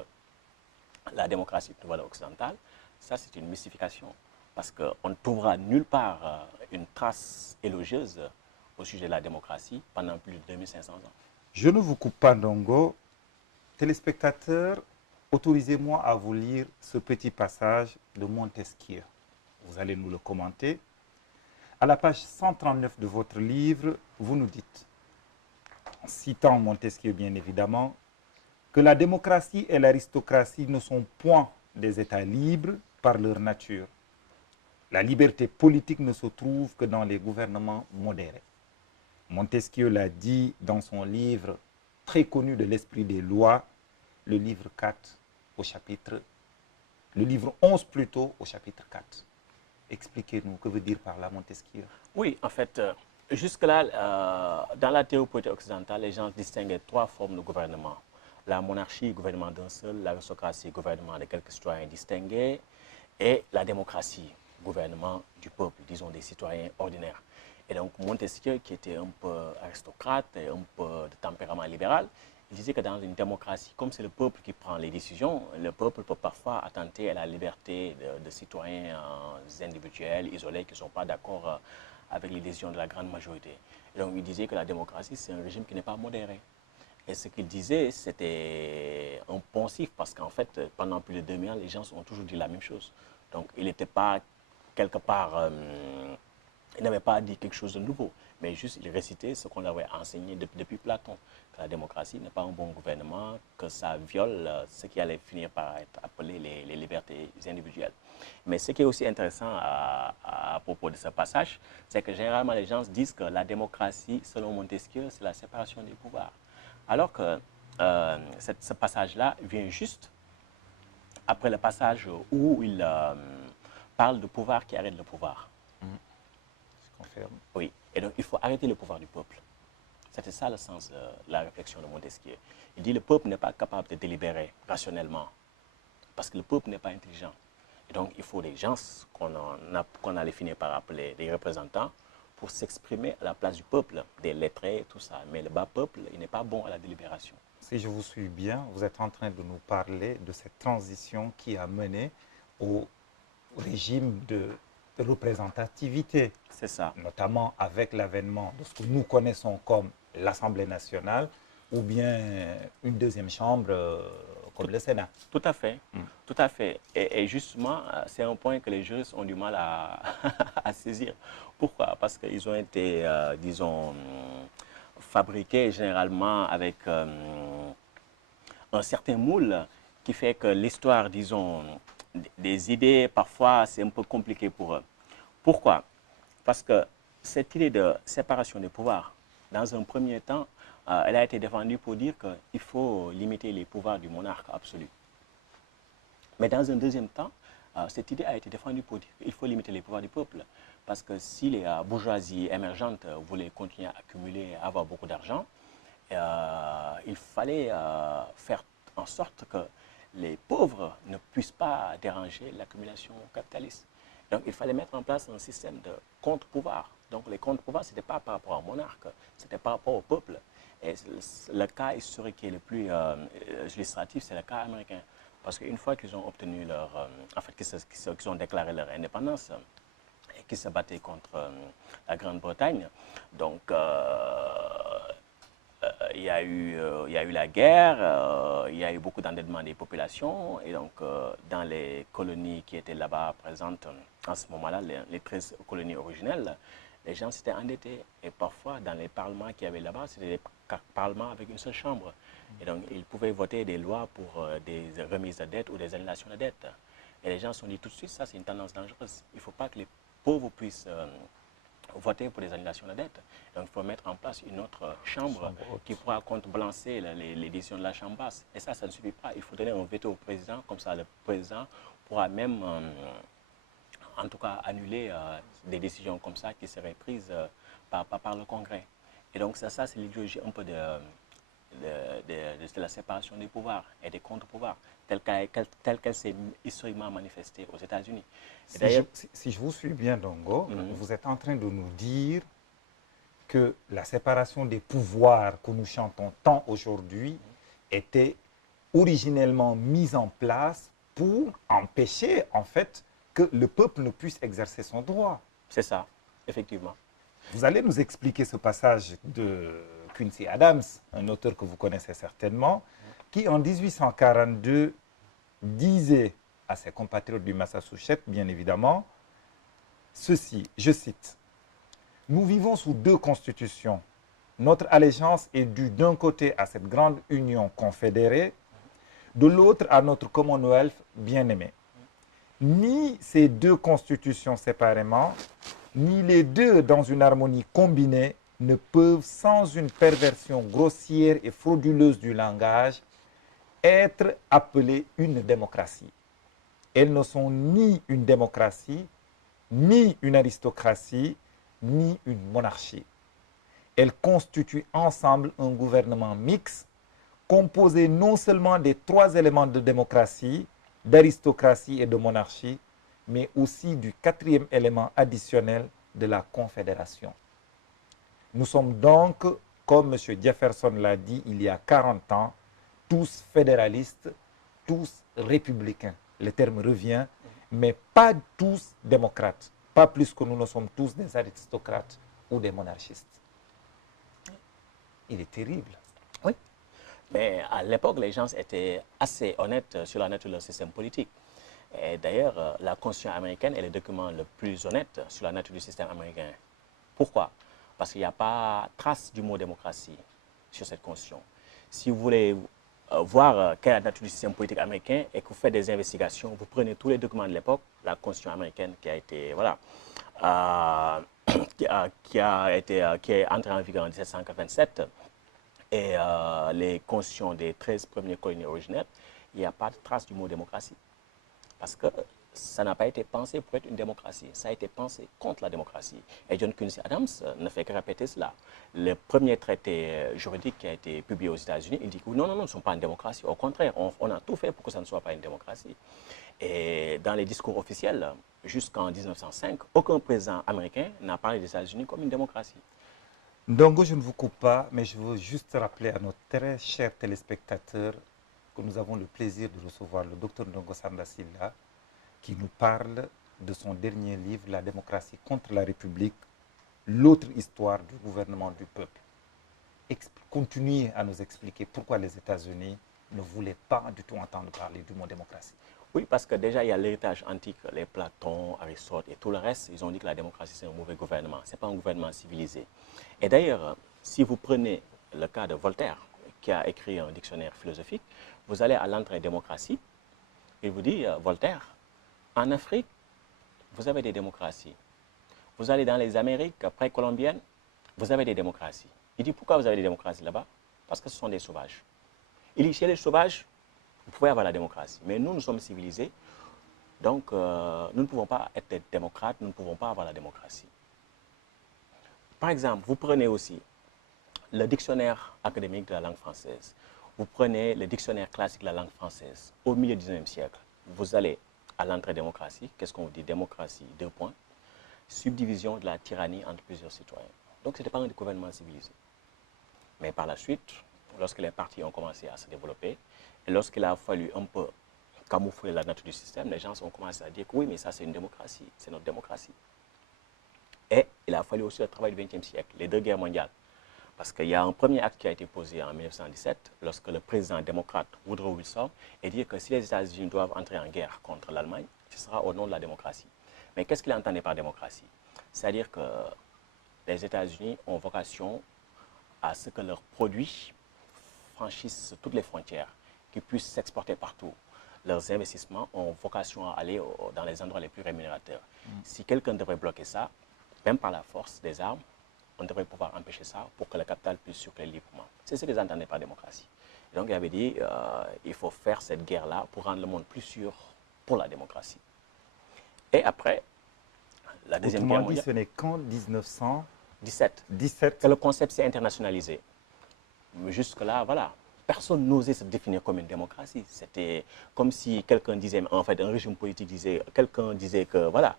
la démocratie est une valeur occidentale, ça, c'est une mystification. Parce qu'on ne trouvera nulle part une trace élogieuse au sujet de la démocratie pendant plus de 2500 ans. Je ne vous coupe pas, Ndongo. Téléspectateurs, autorisez-moi à vous lire ce petit passage de Montesquieu. Vous allez nous le commenter. À la page 139 de votre livre, vous nous dites, en citant Montesquieu bien évidemment, que la démocratie et l'aristocratie ne sont point des États libres par leur nature. La liberté politique ne se trouve que dans les gouvernements modérés. Montesquieu l'a dit dans son livre très connu de l'esprit des lois, le livre 4 au chapitre, le livre 11 plutôt au chapitre 4. Expliquez-nous, que veut dire par là Montesquieu? Oui, en fait, jusque-là, dans la théorie politique occidentale, les gens distinguaient trois formes de gouvernement. La monarchie, gouvernement d'un seul, l'aristocratie, gouvernement de quelques citoyens distingués, et la démocratie, gouvernement du peuple, disons des citoyens ordinaires. Et donc Montesquieu, qui était un peu aristocrate et un peu de tempérament libéral, il disait que dans une démocratie, comme c'est le peuple qui prend les décisions, le peuple peut parfois attenter à la liberté de citoyens individuels, isolés, qui ne sont pas d'accord avec les décisions de la grande majorité. Et donc il disait que la démocratie, c'est un régime qui n'est pas modéré. Et ce qu'il disait, c'était un poncif, parce qu'en fait, pendant plus de 2000 ans, les gens ont toujours dit la même chose. Donc il n'était pas quelque part... il n'avait pas dit quelque chose de nouveau, mais juste il récitait ce qu'on avait enseigné depuis Platon, que la démocratie n'est pas un bon gouvernement, que ça viole ce qui allait finir par être appelé les libertés individuelles. Mais ce qui est aussi intéressant à propos de ce passage, c'est que généralement les gens disent que la démocratie, selon Montesquieu, c'est la séparation des pouvoirs. Alors que ce passage-là vient juste après le passage où il parle de pouvoir qui arrête le pouvoir. Confirme. Oui, et donc il faut arrêter le pouvoir du peuple. C'était ça le sens de la réflexion de Montesquieu. Il dit que le peuple n'est pas capable de délibérer rationnellement, parce que le peuple n'est pas intelligent. Et donc il faut des gens qu'on allait finir par appeler des représentants pour s'exprimer à la place du peuple, des lettrés et tout ça. Mais le bas peuple, il n'est pas bon à la délibération. Si je vous suis bien, vous êtes en train de nous parler de cette transition qui a mené au régime de représentativité. C'est ça. Notamment avec l'avènement de ce que nous connaissons comme l'Assemblée nationale ou bien une deuxième chambre comme le Sénat. Tout à fait, tout à fait. Et justement, c'est un point que les juristes ont du mal à saisir. Pourquoi? Parce qu'ils ont été, disons, fabriqués généralement avec un certain moule qui fait que l'histoire, disons, des idées, parfois, c'est un peu compliqué pour eux. Pourquoi? Parce que cette idée de séparation des pouvoirs, dans un premier temps, elle a été défendue pour dire qu'il faut limiter les pouvoirs du monarque absolu. Mais dans un deuxième temps, cette idée a été défendue pour dire qu'il faut limiter les pouvoirs du peuple. Parce que si les bourgeoisies émergentes voulaient continuer à accumuler, à avoir beaucoup d'argent, il fallait faire en sorte que les pauvres ne puissent pas déranger l'accumulation capitaliste. Donc il fallait mettre en place un système de contre-pouvoir. Donc les contre-pouvoirs, ce n'était pas par rapport au monarque, c'était par rapport au peuple. Et le cas historique qui est le plus illustratif, c'est le cas américain. Parce qu'une fois qu'ils ont obtenu leur... en fait, qu'ils ont déclaré leur indépendance et qu'ils se battaient contre la Grande-Bretagne, donc il y a eu la guerre, il y a eu beaucoup d'endettement des populations. Et donc, dans les colonies qui étaient là-bas présentes en ce moment-là, les 13 colonies originelles, les gens s'étaient endettés. Et parfois, dans les parlements qu'il y avait là-bas, c'était des parlements avec une seule chambre. Et donc, ils pouvaient voter des lois pour des remises de dette ou des annulations de dette. Et les gens se sont dit tout de suite, ça c'est une tendance dangereuse. Il ne faut pas que les pauvres puissent voter pour des annulations de dette. Donc il faut mettre en place une autre chambre qui pourra contrebalancer les décisions de la chambre basse. Et ça ne suffit pas. Il faut donner un veto au président, comme ça le président pourra même, en tout cas, annuler des décisions comme ça qui seraient prises par le Congrès. Et donc ça c'est l'idéologie un peu de la séparation des pouvoirs et des contre-pouvoirs, telle qu'elle s'est historiquement manifestée aux États-Unis. Si je vous suis bien, Dongo, vous êtes en train de nous dire que la séparation des pouvoirs que nous chantons tant aujourd'hui était originellement mise en place pour empêcher, en fait, que le peuple ne puisse exercer son droit. C'est ça, effectivement. Vous allez nous expliquer ce passage de Quincy Adams, un auteur que vous connaissez certainement, qui en 1842 disait à ses compatriotes du Massachusetts, bien évidemment, ceci, je cite, « Nous vivons sous deux constitutions. Notre allégeance est due d'un côté à cette grande union confédérée, de l'autre à notre Commonwealth bien-aimé. Ni ces deux constitutions séparément, ni les deux dans une harmonie combinée ne peuvent, sans une perversion grossière et frauduleuse du langage, être appelées une démocratie. Elles ne sont ni une démocratie, ni une aristocratie, ni une monarchie. Elles constituent ensemble un gouvernement mixte, composé non seulement des trois éléments de démocratie, d'aristocratie et de monarchie, mais aussi du quatrième élément additionnel de la confédération. Nous sommes donc, comme M. Jefferson l'a dit il y a 40 ans, tous fédéralistes, tous républicains. Le terme revient, mais pas tous démocrates. Pas plus que nous ne sommes tous des aristocrates ou des monarchistes. Il est terrible. Oui. Mais à l'époque, les gens étaient assez honnêtes sur la nature de leur système politique. Et d'ailleurs, la Constitution américaine est le document le plus honnête sur la nature du système américain. Pourquoi? Parce qu'il n'y a pas trace du mot démocratie sur cette Constitution. Si vous voulez voir quelle est la nature du système politique américain et que vous faites des investigations, vous prenez tous les documents de l'époque, la Constitution américaine qui a été, voilà, qui est entrée en vigueur en 1787 et les constitutions des 13 premières colonies originaires, il n'y a pas de trace du mot démocratie. Parce que ça n'a pas été pensé pour être une démocratie, ça a été pensé contre la démocratie. Et John Quincy Adams ne fait que répéter cela. Le premier traité juridique qui a été publié aux États-Unis, il dit que non, nous ne sommes pas une démocratie. Au contraire, on a tout fait pour que ça ne soit pas une démocratie. Et dans les discours officiels, jusqu'en 1905, aucun président américain n'a parlé des États-Unis comme une démocratie. Ndongo, je ne vous coupe pas, mais je veux juste rappeler à nos très chers téléspectateurs que nous avons le plaisir de recevoir le docteur Ndongo Sanda Sylla, qui nous parle de son dernier livre, La démocratie contre la République, l'autre histoire du gouvernement du peuple. Continuez à nous expliquer pourquoi les États-Unis ne voulaient pas du tout entendre parler du mot démocratie. Oui, parce que déjà, il y a l'héritage antique, les Platon, Aristote et tout le reste. Ils ont dit que la démocratie, c'est un mauvais gouvernement. Ce n'est pas un gouvernement civilisé. Et d'ailleurs, si vous prenez le cas de Voltaire, qui a écrit un dictionnaire philosophique, vous allez à l'entrée démocratie, il vous dit, Voltaire, en Afrique, vous avez des démocraties. Vous allez dans les Amériques précolombiennes, vous avez des démocraties. Il dit, pourquoi vous avez des démocraties là-bas? Parce que ce sont des sauvages. Il dit, chez les sauvages, vous pouvez avoir la démocratie. Mais nous, nous sommes civilisés, donc nous ne pouvons pas être des démocrates, nous ne pouvons pas avoir la démocratie. Par exemple, vous prenez aussi le dictionnaire académique de la langue française. Vous prenez le dictionnaire classique de la langue française. Au milieu du 19e siècle, vous allez à l'entrée démocratie. Qu'est-ce qu'on dit? Démocratie, 2 points. Subdivision de la tyrannie entre plusieurs citoyens. Donc, ce n'était pas un gouvernement civilisé. Mais par la suite, lorsque les partis ont commencé à se développer, et lorsqu'il a fallu un peu camoufler la nature du système, les gens ont commencé à dire que oui, mais ça c'est une démocratie, c'est notre démocratie. Et il a fallu aussi le travail du XXe siècle, les 2 guerres mondiales. Parce qu'il y a un premier acte qui a été posé en 1917, lorsque le président démocrate Woodrow Wilson a dit que si les États-Unis doivent entrer en guerre contre l'Allemagne, ce sera au nom de la démocratie. Mais qu'est-ce qu'il entendait par démocratie? C'est-à-dire que les États-Unis ont vocation à ce que leurs produits franchissent toutes les frontières, qu'ils puissent s'exporter partout. Leurs investissements ont vocation à aller dans les endroits les plus rémunérateurs. Si quelqu'un devrait bloquer ça, même par la force des armes, on devrait pouvoir empêcher ça pour que le capital puisse circuler librement. C'est ce qu'ils entendaient par démocratie. Et donc, il avait dit, il faut faire cette guerre-là pour rendre le monde plus sûr pour la démocratie. Et après, la Deuxième Guerre mondiale... ce n'est qu'en 1917 que le concept s'est internationalisé. Mais jusque-là, voilà, personne n'osait se définir comme une démocratie. C'était comme si quelqu'un disait, en fait, un régime politique disait, quelqu'un disait que, voilà,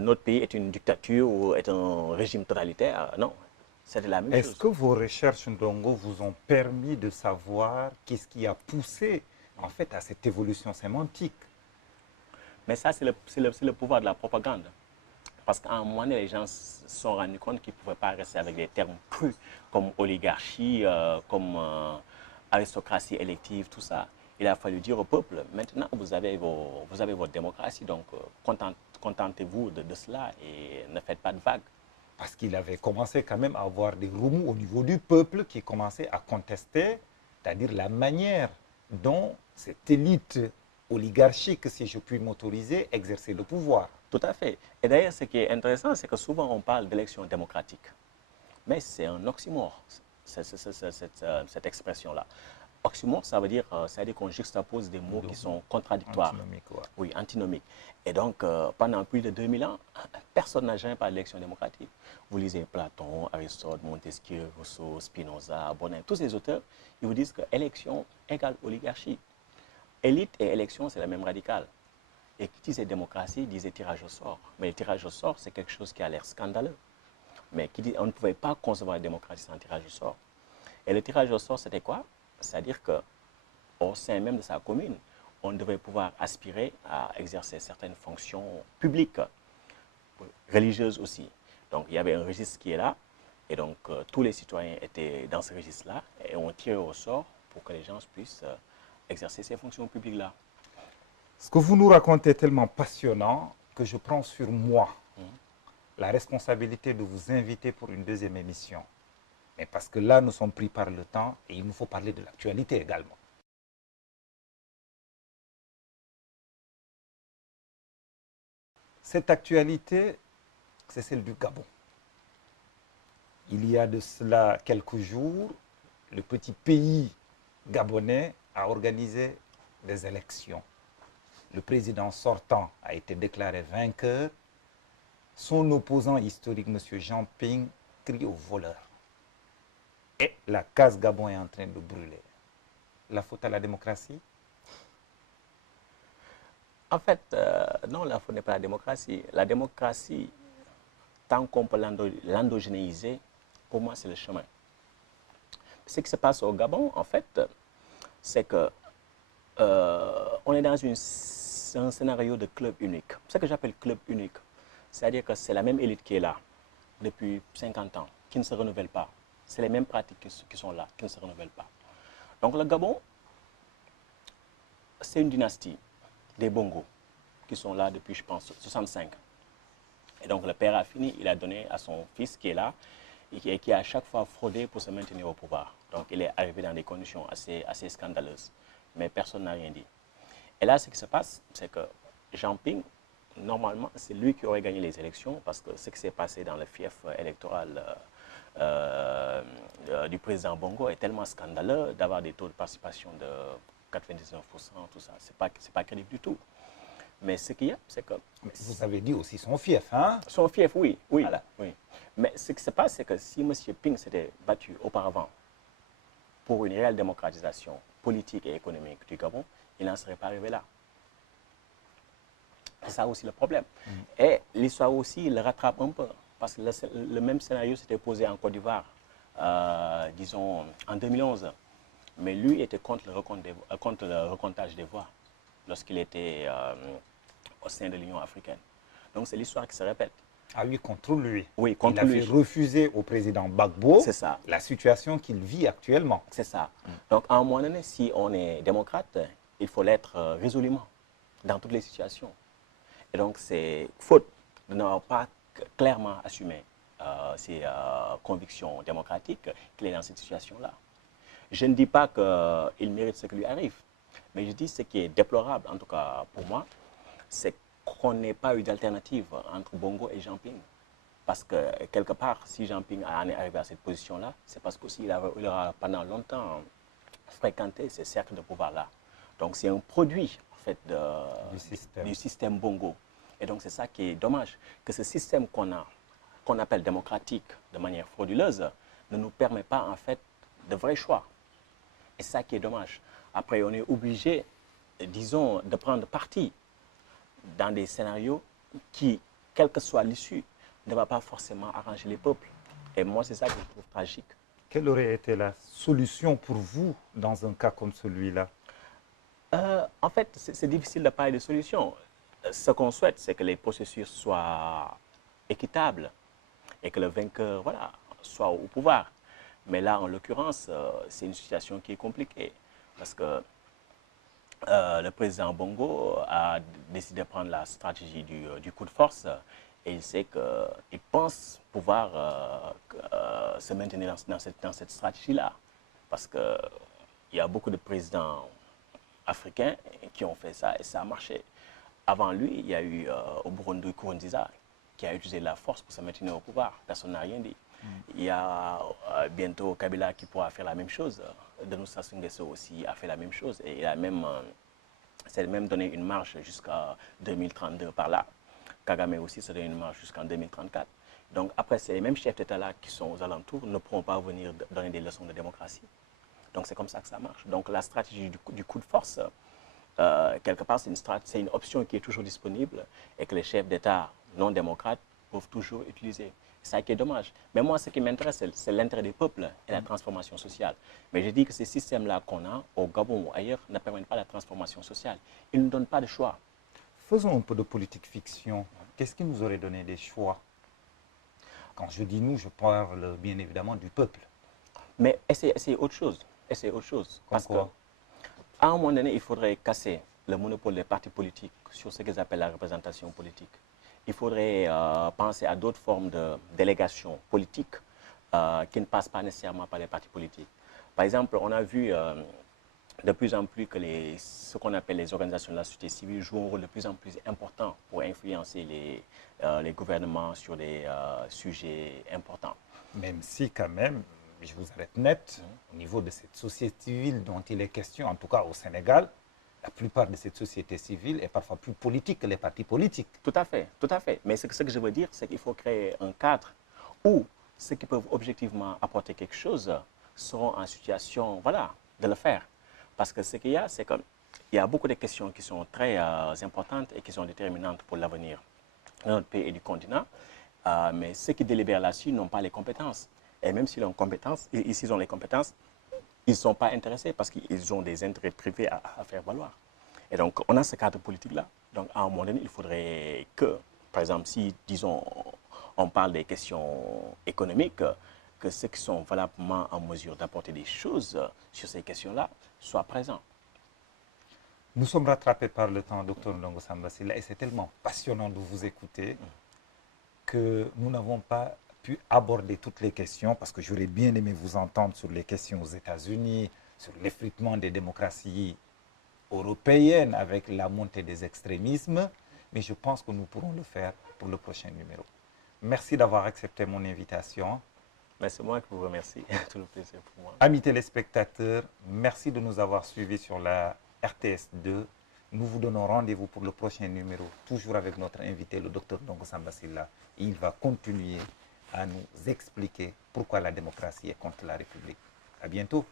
notre pays est une dictature ou est un régime totalitaire. Non, c'était la même chose. Est-ce que vos recherches, Ndongo, vous ont permis de savoir qu'est-ce qui a poussé, en fait, à cette évolution sémantique? Mais ça, c'est le pouvoir de la propagande. Parce qu'à un moment donné, les gens se sont rendus compte qu'ils ne pouvaient pas rester avec des termes crus comme oligarchie, comme aristocratie élective, tout ça. Il a fallu dire au peuple, maintenant vous avez votre démocratie, donc contentez-vous de cela et ne faites pas de vagues. Parce qu'il avait commencé quand même à avoir des remous au niveau du peuple qui commençait à contester, c'est-à-dire la manière dont cette élite oligarchique, si je puis m'autoriser, exerçait le pouvoir. Tout à fait. Et d'ailleurs, ce qui est intéressant, c'est que souvent on parle d'élection démocratique. Mais c'est un oxymore, cette expression-là. Oxymore, ça veut dire qu'on juxtapose des mots qui sont contradictoires. Antinomique, ouais. Oui, antinomiques. Et donc, pendant plus de 2000 ans, personne n'a jamais parlé d'élection démocratique. Vous lisez Platon, Aristote, Montesquieu, Rousseau, Spinoza, Bonnet, tous ces auteurs, ils vous disent que élection égale oligarchie. Élite et élection, c'est la même radicale. Et qui disait démocratie disait tirage au sort. Mais le tirage au sort, c'est quelque chose qui a l'air scandaleux. Mais qui dit, on ne pouvait pas concevoir la démocratie sans tirage au sort. Et le tirage au sort, c'était quoi? C'est-à-dire qu'au sein même de sa commune, on devait pouvoir aspirer à exercer certaines fonctions publiques, religieuses aussi. Donc, il y avait un registre qui est là. Et donc, tous les citoyens étaient dans ce registre-là. Et on tirait au sort pour que les gens puissent exercer ces fonctions publiques-là. Ce que vous nous racontez est tellement passionnant que je prends sur moi la responsabilité de vous inviter pour une deuxième émission. Mais parce que là, nous sommes pris par le temps et il nous faut parler de l'actualité également. Cette actualité, c'est celle du Gabon. Il y a de cela quelques jours, le petit pays gabonais a organisé des élections. Le président sortant a été déclaré vainqueur. Son opposant historique, M. Jean Ping, crie au voleur. Et la case Gabon est en train de brûler. La faute à la démocratie? En fait, non, la faute n'est pas la démocratie. La démocratie, tant qu'on peut l'endogénéiser, pour moi, c'est le chemin. Ce qui se passe au Gabon, en fait, c'est que on est dans un scénario de club unique. Ce que j'appelle club unique, c'est-à-dire que c'est la même élite qui est là depuis 50 ans, qui ne se renouvelle pas. C'est les mêmes pratiques qui sont là, qui ne se renouvellent pas. Donc le Gabon, c'est une dynastie des Bongo qui sont là depuis, je pense, 65. Et donc le père a fini, il a donné à son fils qui est là et qui a à chaque fois fraudé pour se maintenir au pouvoir. Donc il est arrivé dans des conditions assez scandaleuses. Mais personne n'a rien dit. Et là, ce qui se passe, c'est que Jean Ping, normalement, c'est lui qui aurait gagné les élections parce que ce qui s'est passé dans le fief électoral du président Bongo est tellement scandaleux d'avoir des taux de participation de 99%, tout ça. C'est pas crédible du tout. Mais ce qu'il y a, c'est que... Vous avez dit aussi son fief, hein? Son fief, oui. Voilà. Oui. Mais ce qui se passe, c'est que si M. Ping s'était battu auparavant pour une réelle démocratisation politique et économique du Gabon, il n'en serait pas arrivé là. C'est ça aussi le problème. Et l'histoire aussi le rattrape un peu, parce que le même scénario s'était posé en Côte d'Ivoire, disons, en 2011. Mais lui était contre le recomptage des voix lorsqu'il était au sein de l'Union africaine. Donc c'est l'histoire qui se répète. Ah oui, contre lui. Oui, contre lui. Il a fait refuser au président Gbagbo la situation qu'il vit actuellement. C'est ça. Donc à un moment donné, si on est démocrate, il faut l'être résolument, dans toutes les situations. Et donc c'est faute de n'avoir pas clairement assumé ses convictions démocratiques qu'il est dans cette situation-là. Je ne dis pas qu'il mérite ce qui lui arrive, mais je dis ce qui est déplorable, en tout cas pour moi, c'est qu'on n'ait pas eu d'alternative entre Bongo et Jean Ping. Parce que, quelque part, si Jean Ping en est arrivé à cette position-là, c'est parce qu'aussi il aura pendant longtemps fréquenté ces cercles de pouvoir-là. Donc, c'est un produit, en fait, du système Bongo. Et donc, c'est ça qui est dommage, que ce système qu'on appelle démocratique de manière frauduleuse, ne nous permet pas, en fait, de vrais choix. Et c'est ça qui est dommage. Après, on est obligé, disons, de prendre parti dans des scénarios qui, quelle que soit l'issue, ne va pas forcément arranger les peuples. Et moi, c'est ça que je trouve tragique. Quelle aurait été la solution pour vous dans un cas comme celui-là? En fait, c'est difficile de parler de solution. Ce qu'on souhaite, c'est que les processus soient équitables et que le vainqueur, voilà, soit au pouvoir. Mais là, en l'occurrence, c'est une situation qui est compliquée parce que le président Bongo a décidé de prendre la stratégie du coup de force et il sait qu'il pense pouvoir se maintenir dans cette stratégie-là. Parce qu'il y a beaucoup de présidents africains qui ont fait ça et ça a marché. Avant lui, il y a eu au Burundi Nkurunziza qui a utilisé la force pour se maintenir au pouvoir. Personne n'a rien dit. Il y a bientôt Kabila qui pourra faire la même chose. Denis Sassou Nguesso aussi a fait la même chose et il a même, s'est même donné une marge jusqu'à 2032 par là. Kagame aussi se donne une marge jusqu'en 2034. Donc après, ces mêmes chefs d'État-là qui sont aux alentours ne pourront pas venir donner des leçons de démocratie. Donc c'est comme ça que ça marche. Donc la stratégie du coup de force, quelque part, c'est une option qui est toujours disponible et que les chefs d'État non démocrates peuvent toujours utiliser. C'est ça qui est dommage. Mais moi, ce qui m'intéresse, c'est l'intérêt des peuples et la transformation sociale. Mais je dis que ces systèmes-là qu'on a au Gabon ou ailleurs ne permettent pas la transformation sociale. Ils ne donnent pas de choix. Faisons un peu de politique fiction. Qu'est-ce qui nous aurait donné des choix? Quand je dis nous, je parle bien évidemment du peuple. Mais essayez autre chose. Essayez autre chose. Parce qu'à un moment donné, il faudrait casser le monopole des partis politiques sur ce qu'ils appellent la représentation politique. Il faudrait penser à d'autres formes de délégation politique qui ne passent pas nécessairement par les partis politiques. Par exemple, on a vu de plus en plus que ce qu'on appelle les organisations de la société civile jouent un rôle de plus en plus important pour influencer les gouvernements sur des sujets importants. Même si quand même, je vous arrête net, au niveau de cette société civile dont il est question, en tout cas au Sénégal, la plupart de cette société civile est parfois plus politique que les partis politiques. Tout à fait, tout à fait. Mais ce que je veux dire, c'est qu'il faut créer un cadre où ceux qui peuvent objectivement apporter quelque chose seront en situation, voilà, de le faire. Parce que ce qu'il y a, c'est qu'il y a beaucoup de questions qui sont très importantes et qui sont déterminantes pour l'avenir de notre pays et du continent. Mais ceux qui délibèrent là-dessus n'ont pas les compétences. Et même s'ils ont les compétences, ils ne sont pas intéressés parce qu'ils ont des intérêts privés à faire valoir. Et donc, on a ce cadre politique-là. Donc, à un moment donné, il faudrait que, par exemple, si, disons, on parle des questions économiques, que ceux qui sont valablement en mesure d'apporter des choses sur ces questions-là soient présents. Nous sommes rattrapés par le temps, Dr Ndongo Samba Sylla, et c'est tellement passionnant de vous écouter que nous n'avons pas pu aborder toutes les questions, parce que j'aurais bien aimé vous entendre sur les questions aux États-Unis, sur l'effritement des démocraties européennes avec la montée des extrémismes, mais je pense que nous pourrons le faire pour le prochain numéro. Merci d'avoir accepté mon invitation. C'est moi qui vous remercie. Tout le plaisir pour moi. Amis téléspectateurs, merci de nous avoir suivis sur la RTS2. Nous vous donnons rendez-vous pour le prochain numéro, toujours avec notre invité, le Dr Ndongo Samba Sylla. Il va continuer à nous expliquer pourquoi la démocratie est contre la République. À bientôt.